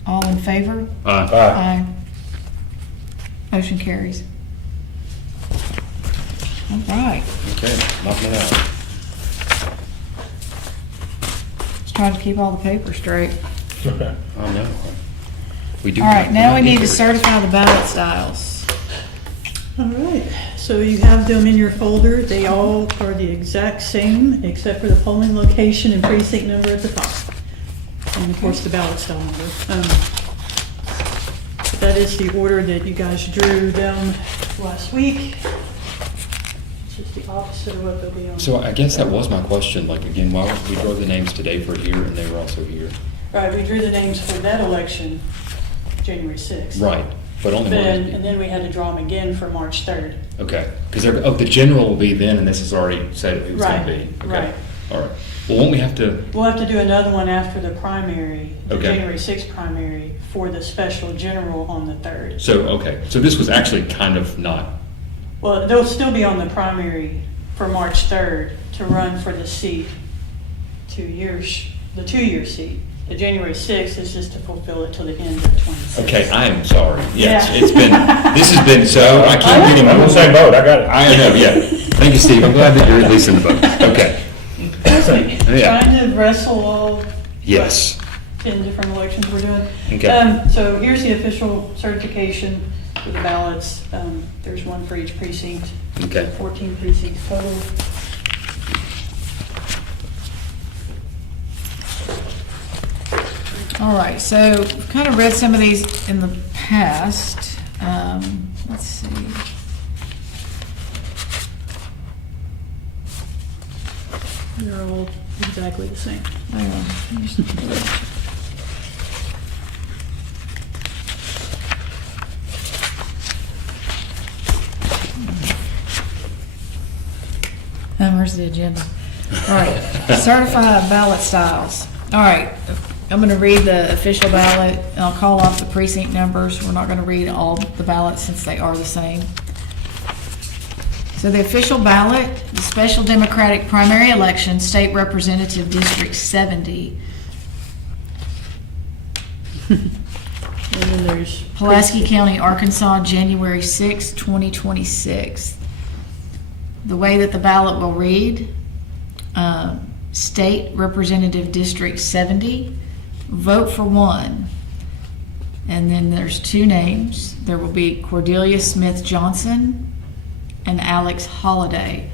All in favor? Aye. Aye. Motion carries. All right. Okay, knocking it out. Just trying to keep all the papers straight. Oh, no. We do. All right, now we need to papers. certify the ballot styles. All right, so you have them in your folder. They all are the exact same, except for the polling location and precinct number at the top. And of course, the ballot style number. But that is the order that you guys drew down last week. It's just the opposite of what they'll be on. So I guess that was my question, like, again, why would we draw the names today for here and they were also here? Right, we drew the names for that election, January 6th. Right, but only one. And then we had to draw them again for March 3rd. Okay, because the general will be then, and this is already said it was going to Right, be. Okay. right. All right. Well, won't we have to, We'll have to do another one after the primary, the Okay. January 6th primary, for the special general on the 3rd. so this was actually kind of not, Well, they'll still be on the primary for March 3rd to run for the seat, the two-year seat. The January 6th is just to fulfill it till the end of 26. okay, I am sorry. Yes, Yeah. this has been so, I keep getting. I'm in the same boat, I got it. I know, yeah. Thank you, Steve. I'm glad that you're at least in the boat. Okay. Yeah. Trying to wrestle all Yes. 10 different elections we're doing. Okay. So here's the official certification for the ballots. There's one for each precinct. Okay. 14 precincts total. All right, so we've kind of read some of these in the past. Let's see. They're all exactly the same. Hang on. Where's the agenda? All right, certified ballot styles. All right, I'm going to read the official ballot, and I'll call off the precinct numbers. We're not going to read all the ballots since they are the same. So the official ballot, the special Democratic primary election, State Representative District 70, And then there's. Pulaski County, Arkansas, January 6, 2026. The way that the ballot will read, State Representative District 70, vote for one. And then there's two names. There will be Cordelia Smith Johnson and Alex Holliday.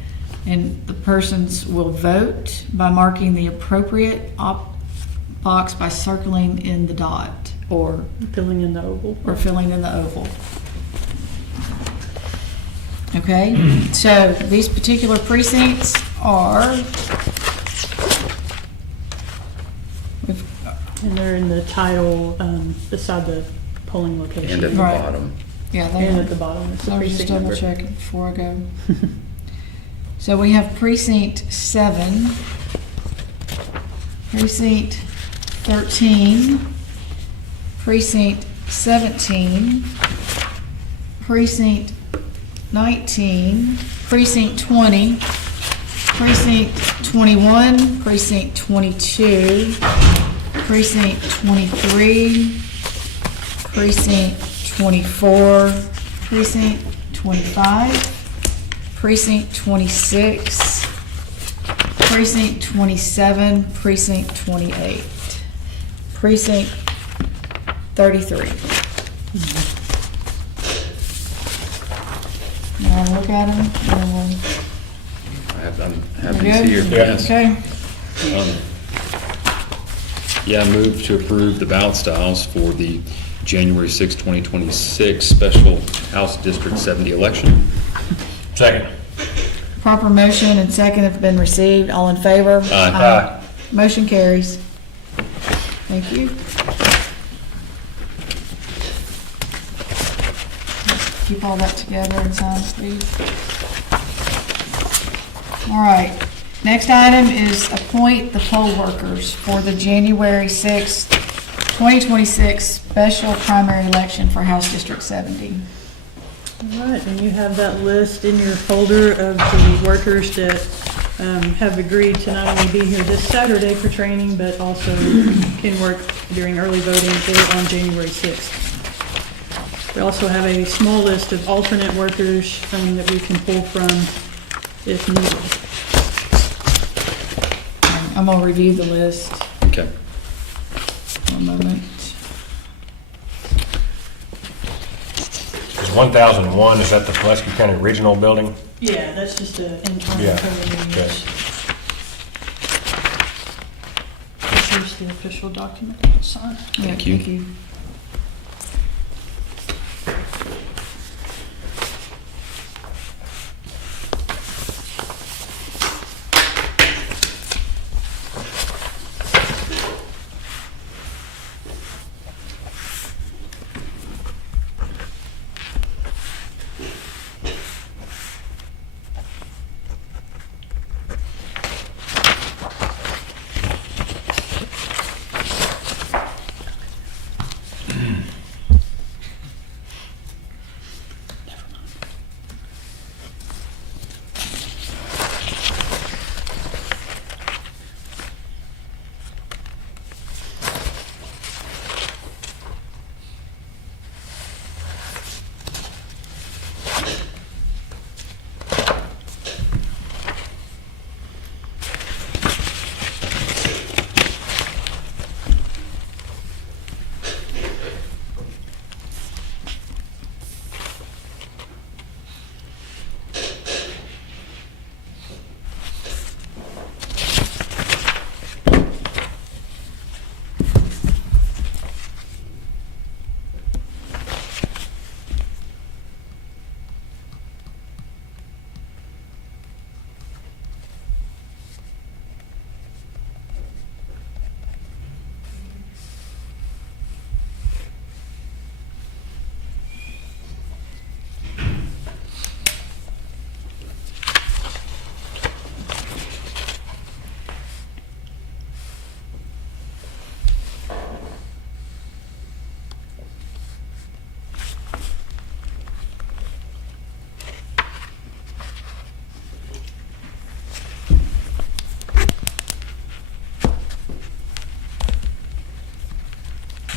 And the persons will vote by marking the appropriate box by circling in the dot or Filling in the oval. filling in the oval. Okay, so these particular precincts are, And they're in the title, beside the polling location. And at the Right. bottom. yeah, And they at the bottom, it's the I was just precinct double number. checking before I go. So we have precinct 7, precinct 13, precinct 17, precinct 19, precinct 20, precinct 21, precinct 22, precinct 23, precinct 24, precinct 25, precinct 26, precinct 27, precinct 28, precinct 33. Now look at them, and we'll. I'm We're happy to good? see your, yes. Okay, Yeah, I move to approve the ballot styles for the January 6, 2026 special House District 70 election. Second. proper motion and second have been received. All in favor? Aye. Motion carries. Thank you. Keep all that together and sign, please. All right. Next item is appoint the poll workers for the January 6th, 2026 special primary election for House District 70. All right, and you have that list in your folder of the workers that have agreed to not only be here this Saturday for training, but also can work during early voting or on January 6th. We also have a small list of alternate workers that we can pull from if needed. I'm gonna review the list Okay. for a moment. Is 1001, is that the Pulaski County Regional Building? Yeah, that's just an internal Yeah, code we okay. use. Here's the official document to sign. Yeah, Thank you.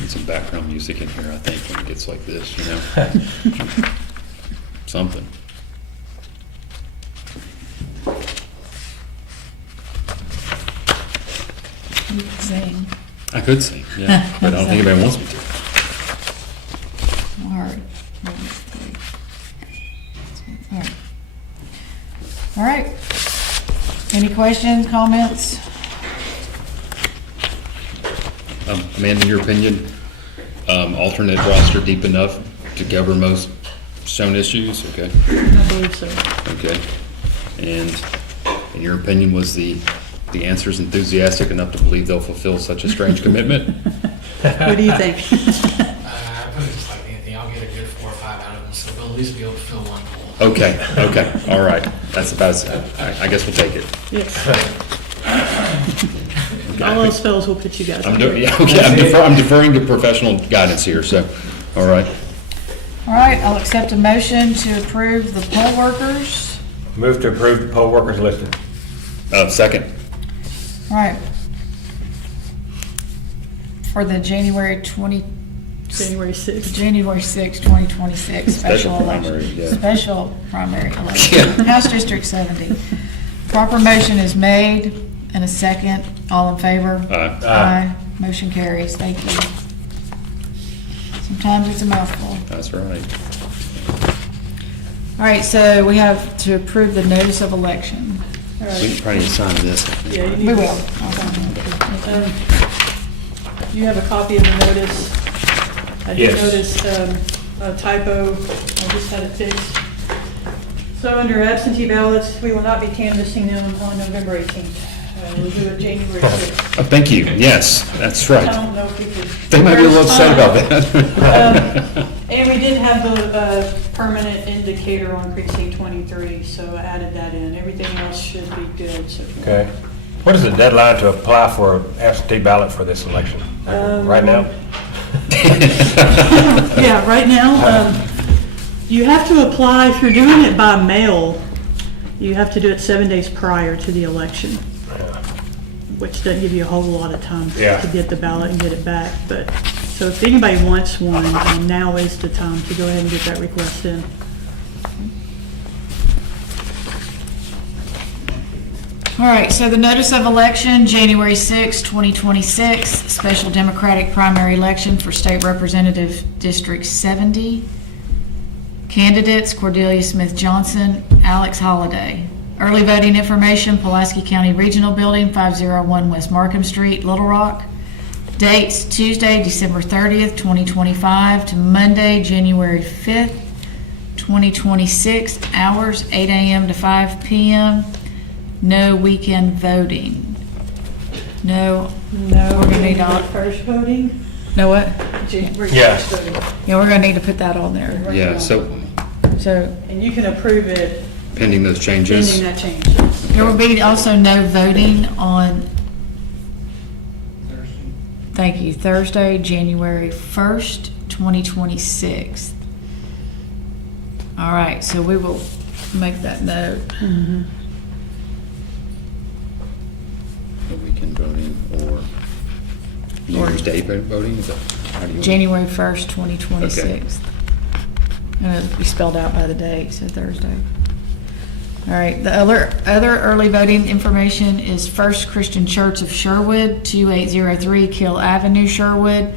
Need some background music in here, I think, when it gets like this, you know? Something. You can sing. I could sing, yeah, but I don't think anybody wants me to. All right. 1, 2. All right. All right. Any questions, comments? Amanda, in your opinion, alternate roster deep enough to cover most shown issues? Okay, I believe so. okay. And in your opinion, was the answers enthusiastic enough to believe they'll fulfill such a strange commitment? What do you think? I put it just like Anthony, I'll get a good 4 or 5 out of them, so we'll at least be able to fill one hole. Okay, all right. That's about, I guess we'll take it. Yes. All else fails, we'll put you guys on. Yeah, okay, I'm deferring to professional guidance here, so, all right. All right, I'll accept a motion to approve the poll workers. Move to approve the poll workers listed. Second? All right. For the January 6th, 2026 special election. primary, yeah. Special primary election. House District 70. Proper motion is made and a second. All in favor? Aye. Aye. Motion carries. Thank you. Sometimes it's a mouthful. That's right. All right, so we have to approve the notice of election. All We right. can probably sign this. Yeah, you need We to- will. You have a copy of the notice. I did Yes. notice a typo, I just had it fixed. So under absentee ballots, we will not be canvassing them on November 18th. We'll do it January 6th. Oh, thank you, yes, that's I right. don't know if you could. They might be a little upset about that. And we did have the permanent indicator on precinct 23, so I added that in. Everything else should be good, so. if you- Okay. What is the deadline to apply for absentee ballot for this election? Right now? Yeah, right now, you have to apply, if you're doing it by mail, you have to do it 7 days prior to the election, which doesn't give you a whole lot of time Yeah. to get the ballot and get it back. But, so if anybody wants one, now is the time to go ahead and get that request in. All right, so the notice of election, January 6, 2026, special Democratic primary election for State Representative District 70. Candidates, Cordelia Smith Johnson, Alex Holliday. Early voting information, Pulaski County Regional Building, 501 West Markham Street, Little Rock. Dates, Tuesday, December 30th, 2025 to Monday, January 5th, 2026. Hours, 8 a.m. to 5 p.m. No weekend voting. No, No, We're gonna need January all- 1st voting. know what? January Yeah. 1st voting. Yeah, we're gonna need to put that on there. Yeah, so So And you can approve it pending those changes. pending that change. there will be also no voting on, thank you, Thursday, January 1st, 2026. All right, so we will make that note. The weekend voting or New Year's Day voting, is that, how do you? January 1st, 2026. And it'll be spelled out by the date, so Thursday. All right, the other early voting information is First Christian Church of Sherwood, 2803 Kill Avenue, Sherwood.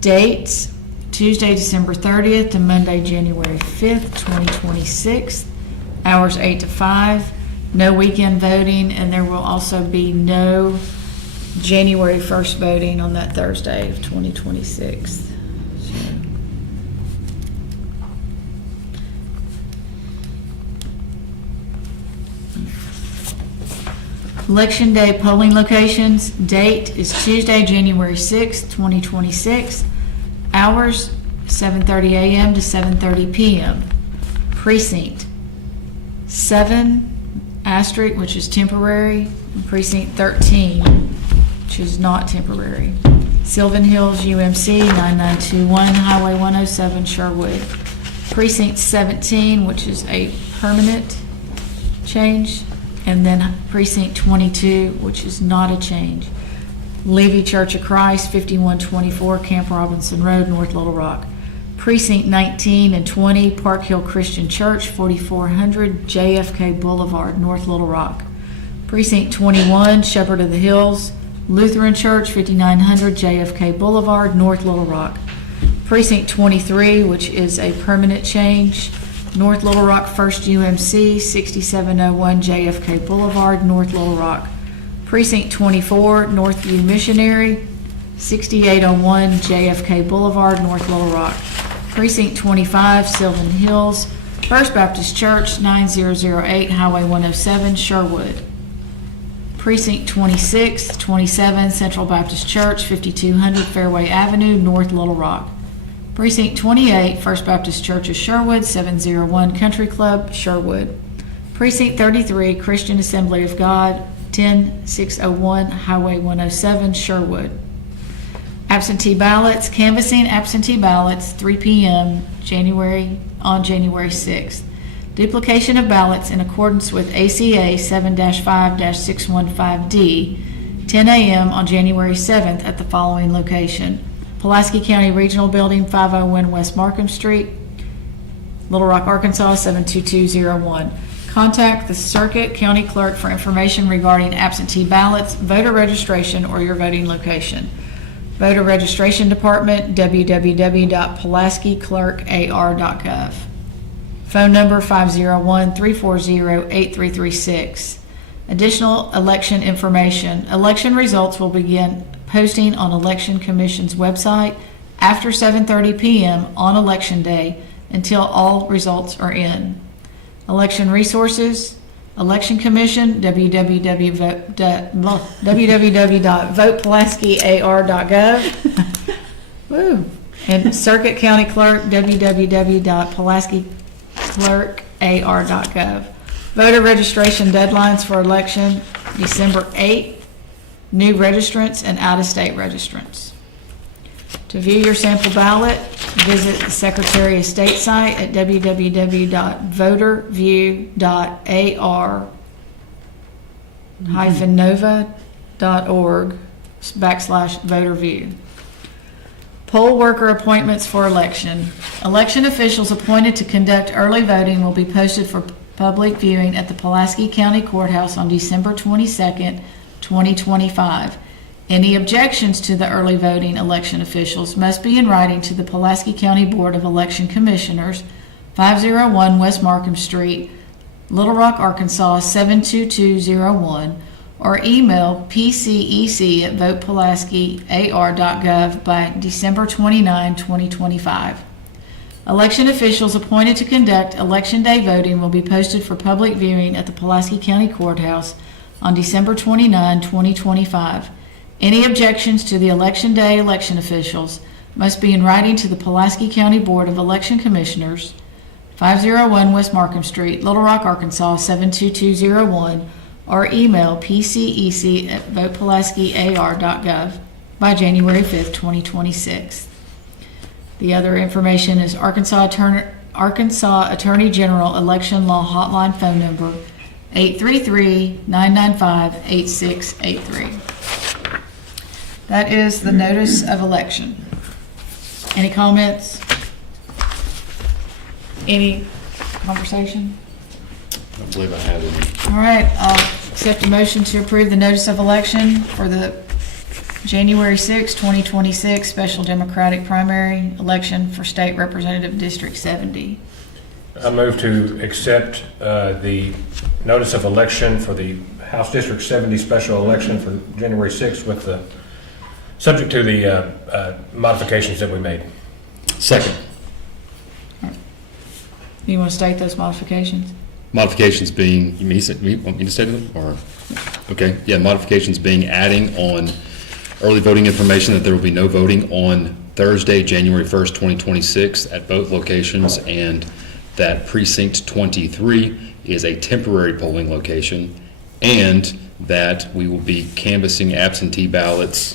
Dates, Tuesday, December 30th to Monday, January 5th, 2026. Hours 8 to 5. No weekend voting, and there will also be no January 1st voting on that Thursday of 2026. So. Election Day polling locations. Date is Tuesday, January 6th, 2026. Hours, 7:30 a.m. to 7:30 p.m. Precinct 7, asterisk, which is temporary, and precinct 13, which is not temporary. Sylvan Hills, UMC, 9921, Highway 107, Sherwood. Precinct 17, which is a permanent change, and then precinct 22, which is not a change. Levy Church of Christ, 5124 Camp Robinson Road, North Little Rock. Precinct 19 and 20, Park Hill Christian Church, 4400 JFK Boulevard, North Little Rock. Precinct 21, Shepherd of the Hills Lutheran Church, 5900 JFK Boulevard, North Little Rock. Precinct 23, which is a permanent change, North Little Rock First UMC, 6701 JFK Boulevard, North Little Rock. Precinct 24, Northview Missionary, 6801 JFK Boulevard, North Little Rock. Precinct 25, Sylvan Hills, First Baptist Church, 9008 Highway 107, Sherwood. Precinct 26, 27, Central Baptist Church, 5200 Fairway Avenue, North Little Rock. Precinct 28, First Baptist Church of Sherwood, 701 Country Club, Sherwood. Precinct 33, Christian Assembly of God, 10601 Highway 107, Sherwood. Absentee ballots, canvassing absentee ballots, 3 p.m. on January 6th. Duplication of ballots in accordance with ACA 7-5-615D, 10 a.m. on January 7th at the following location: Pulaski County Regional Building, 501 West Markham Street, Little Rock, Arkansas, 72201. Contact the Circuit County Clerk for information regarding absentee ballots, voter registration, or your voting location. Voter Registration Department, www.pulaskiclerkar.gov. Phone number 501-340-8336. Additional election information. Election results will begin posting on Election Commission's website after 7:30 p.m. on Election Day until all results are in. Election resources, Election Commission, www.votepulaskiar.gov. Woo. And Circuit County Clerk, www.pulaskiclerkar.gov. Voter registration deadlines for election, December 8th. New registrants and out-of-state registrants. To view your sample ballot, visit the Secretary of State site at www.voterview.ar-nova.org/voterview. Poll worker appointments for election. Election officials appointed to conduct early voting will be posted for public viewing at the Pulaski County Courthouse on December 22nd, 2025. Any objections to the early voting election officials must be in writing to the Pulaski County Board of Election Commissioners, 501 West Markham Street, Little Rock, Arkansas, 72201, or email pcec@votepulaskiar.gov by December 29, 2025. Election officials appointed to conduct Election Day voting will be posted for public viewing at the Pulaski County Courthouse on December 29, 2025. Any objections to the Election Day election officials must be in writing to the Pulaski County Board of Election Commissioners, 501 West Markham Street, Little Rock, Arkansas, 72201, or email pcec@votepulaskiar.gov by January 5th, 2026. The other information is Arkansas Attorney General Election Law Hotline phone number, 833-995-8683. That is the notice of election. Any comments? Any conversation? I don't believe I have any. All right, I'll accept a motion to approve the notice of election for the January 6, 2026 special Democratic primary election for State Representative District 70. I move to accept the notice of election for the House District 70 special election for January 6th with the, subject to the modifications that we made. Second. You want to state those modifications? Modifications being, you want me to state them, or? Okay, yeah, modifications being adding on early voting information that there will be no voting on Thursday, January 1st, 2026 at both locations, and that precinct 23 is a temporary polling location, and that we will be canvassing absentee ballots.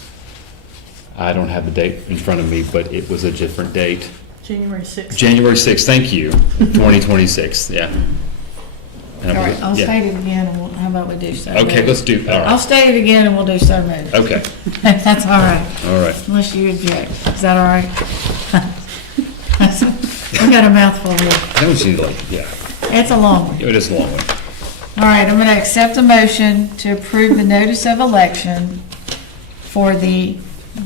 I don't have the date in front of me, but it was a different date. January 6th. January 6th, thank you, 2026, yeah. All right, I'll Yeah. state it again, and how about we do so? Okay, moved? let's do, all I'll right, state it again and we'll do so moved. okay, That's all right, all right. unless you object. Is that all right? We got a mouthful here. That was easy, yeah, It's a long one. it is a long one. All right, I'm going to accept a motion to approve the notice of election for the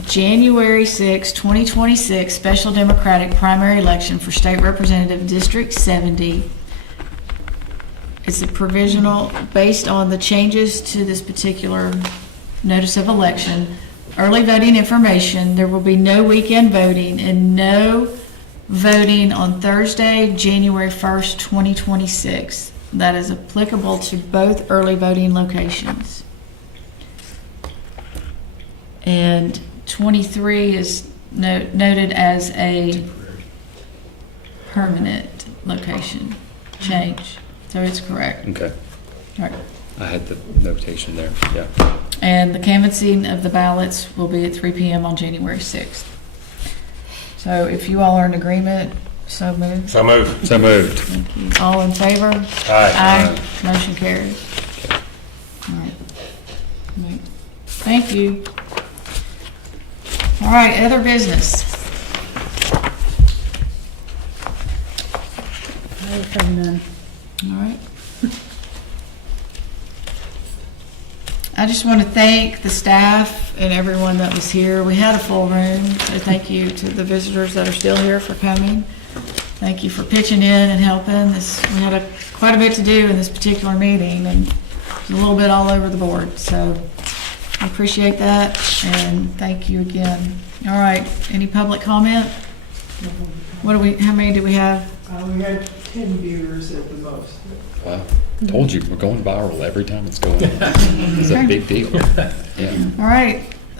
January 6, 2026 Special Democratic Primary Election for State Representative District 70. It's a provisional based on the changes to this particular notice of election. Early voting information, there will be no weekend voting and no voting on Thursday, January 1st, 2026. That is applicable to both early voting locations. And 23 is noted as a permanent location change. So it's correct. Okay, All right. I had the notation there, yeah. And the canvassing of the ballots will be at 3 p.m. on January 6th. So if you all are in agreement, so moved. So moved. So moved. Thank you. All in favor? Aye. Motion carries. All right. All right. Thank you. All right, other business. I have none. All right. I just want to thank the staff and everyone that was here. We had a full room, so thank you to the visitors that are still here for coming. Thank you for pitching in and helping. We had quite a bit to do in this particular meeting, and a little bit all over the board, so I appreciate that, and thank you again. All right, any public comment? How many do we have? We had 10 viewers at the most. Wow, told you, we're going viral every time it's going on. It's a big deal, yeah. All right,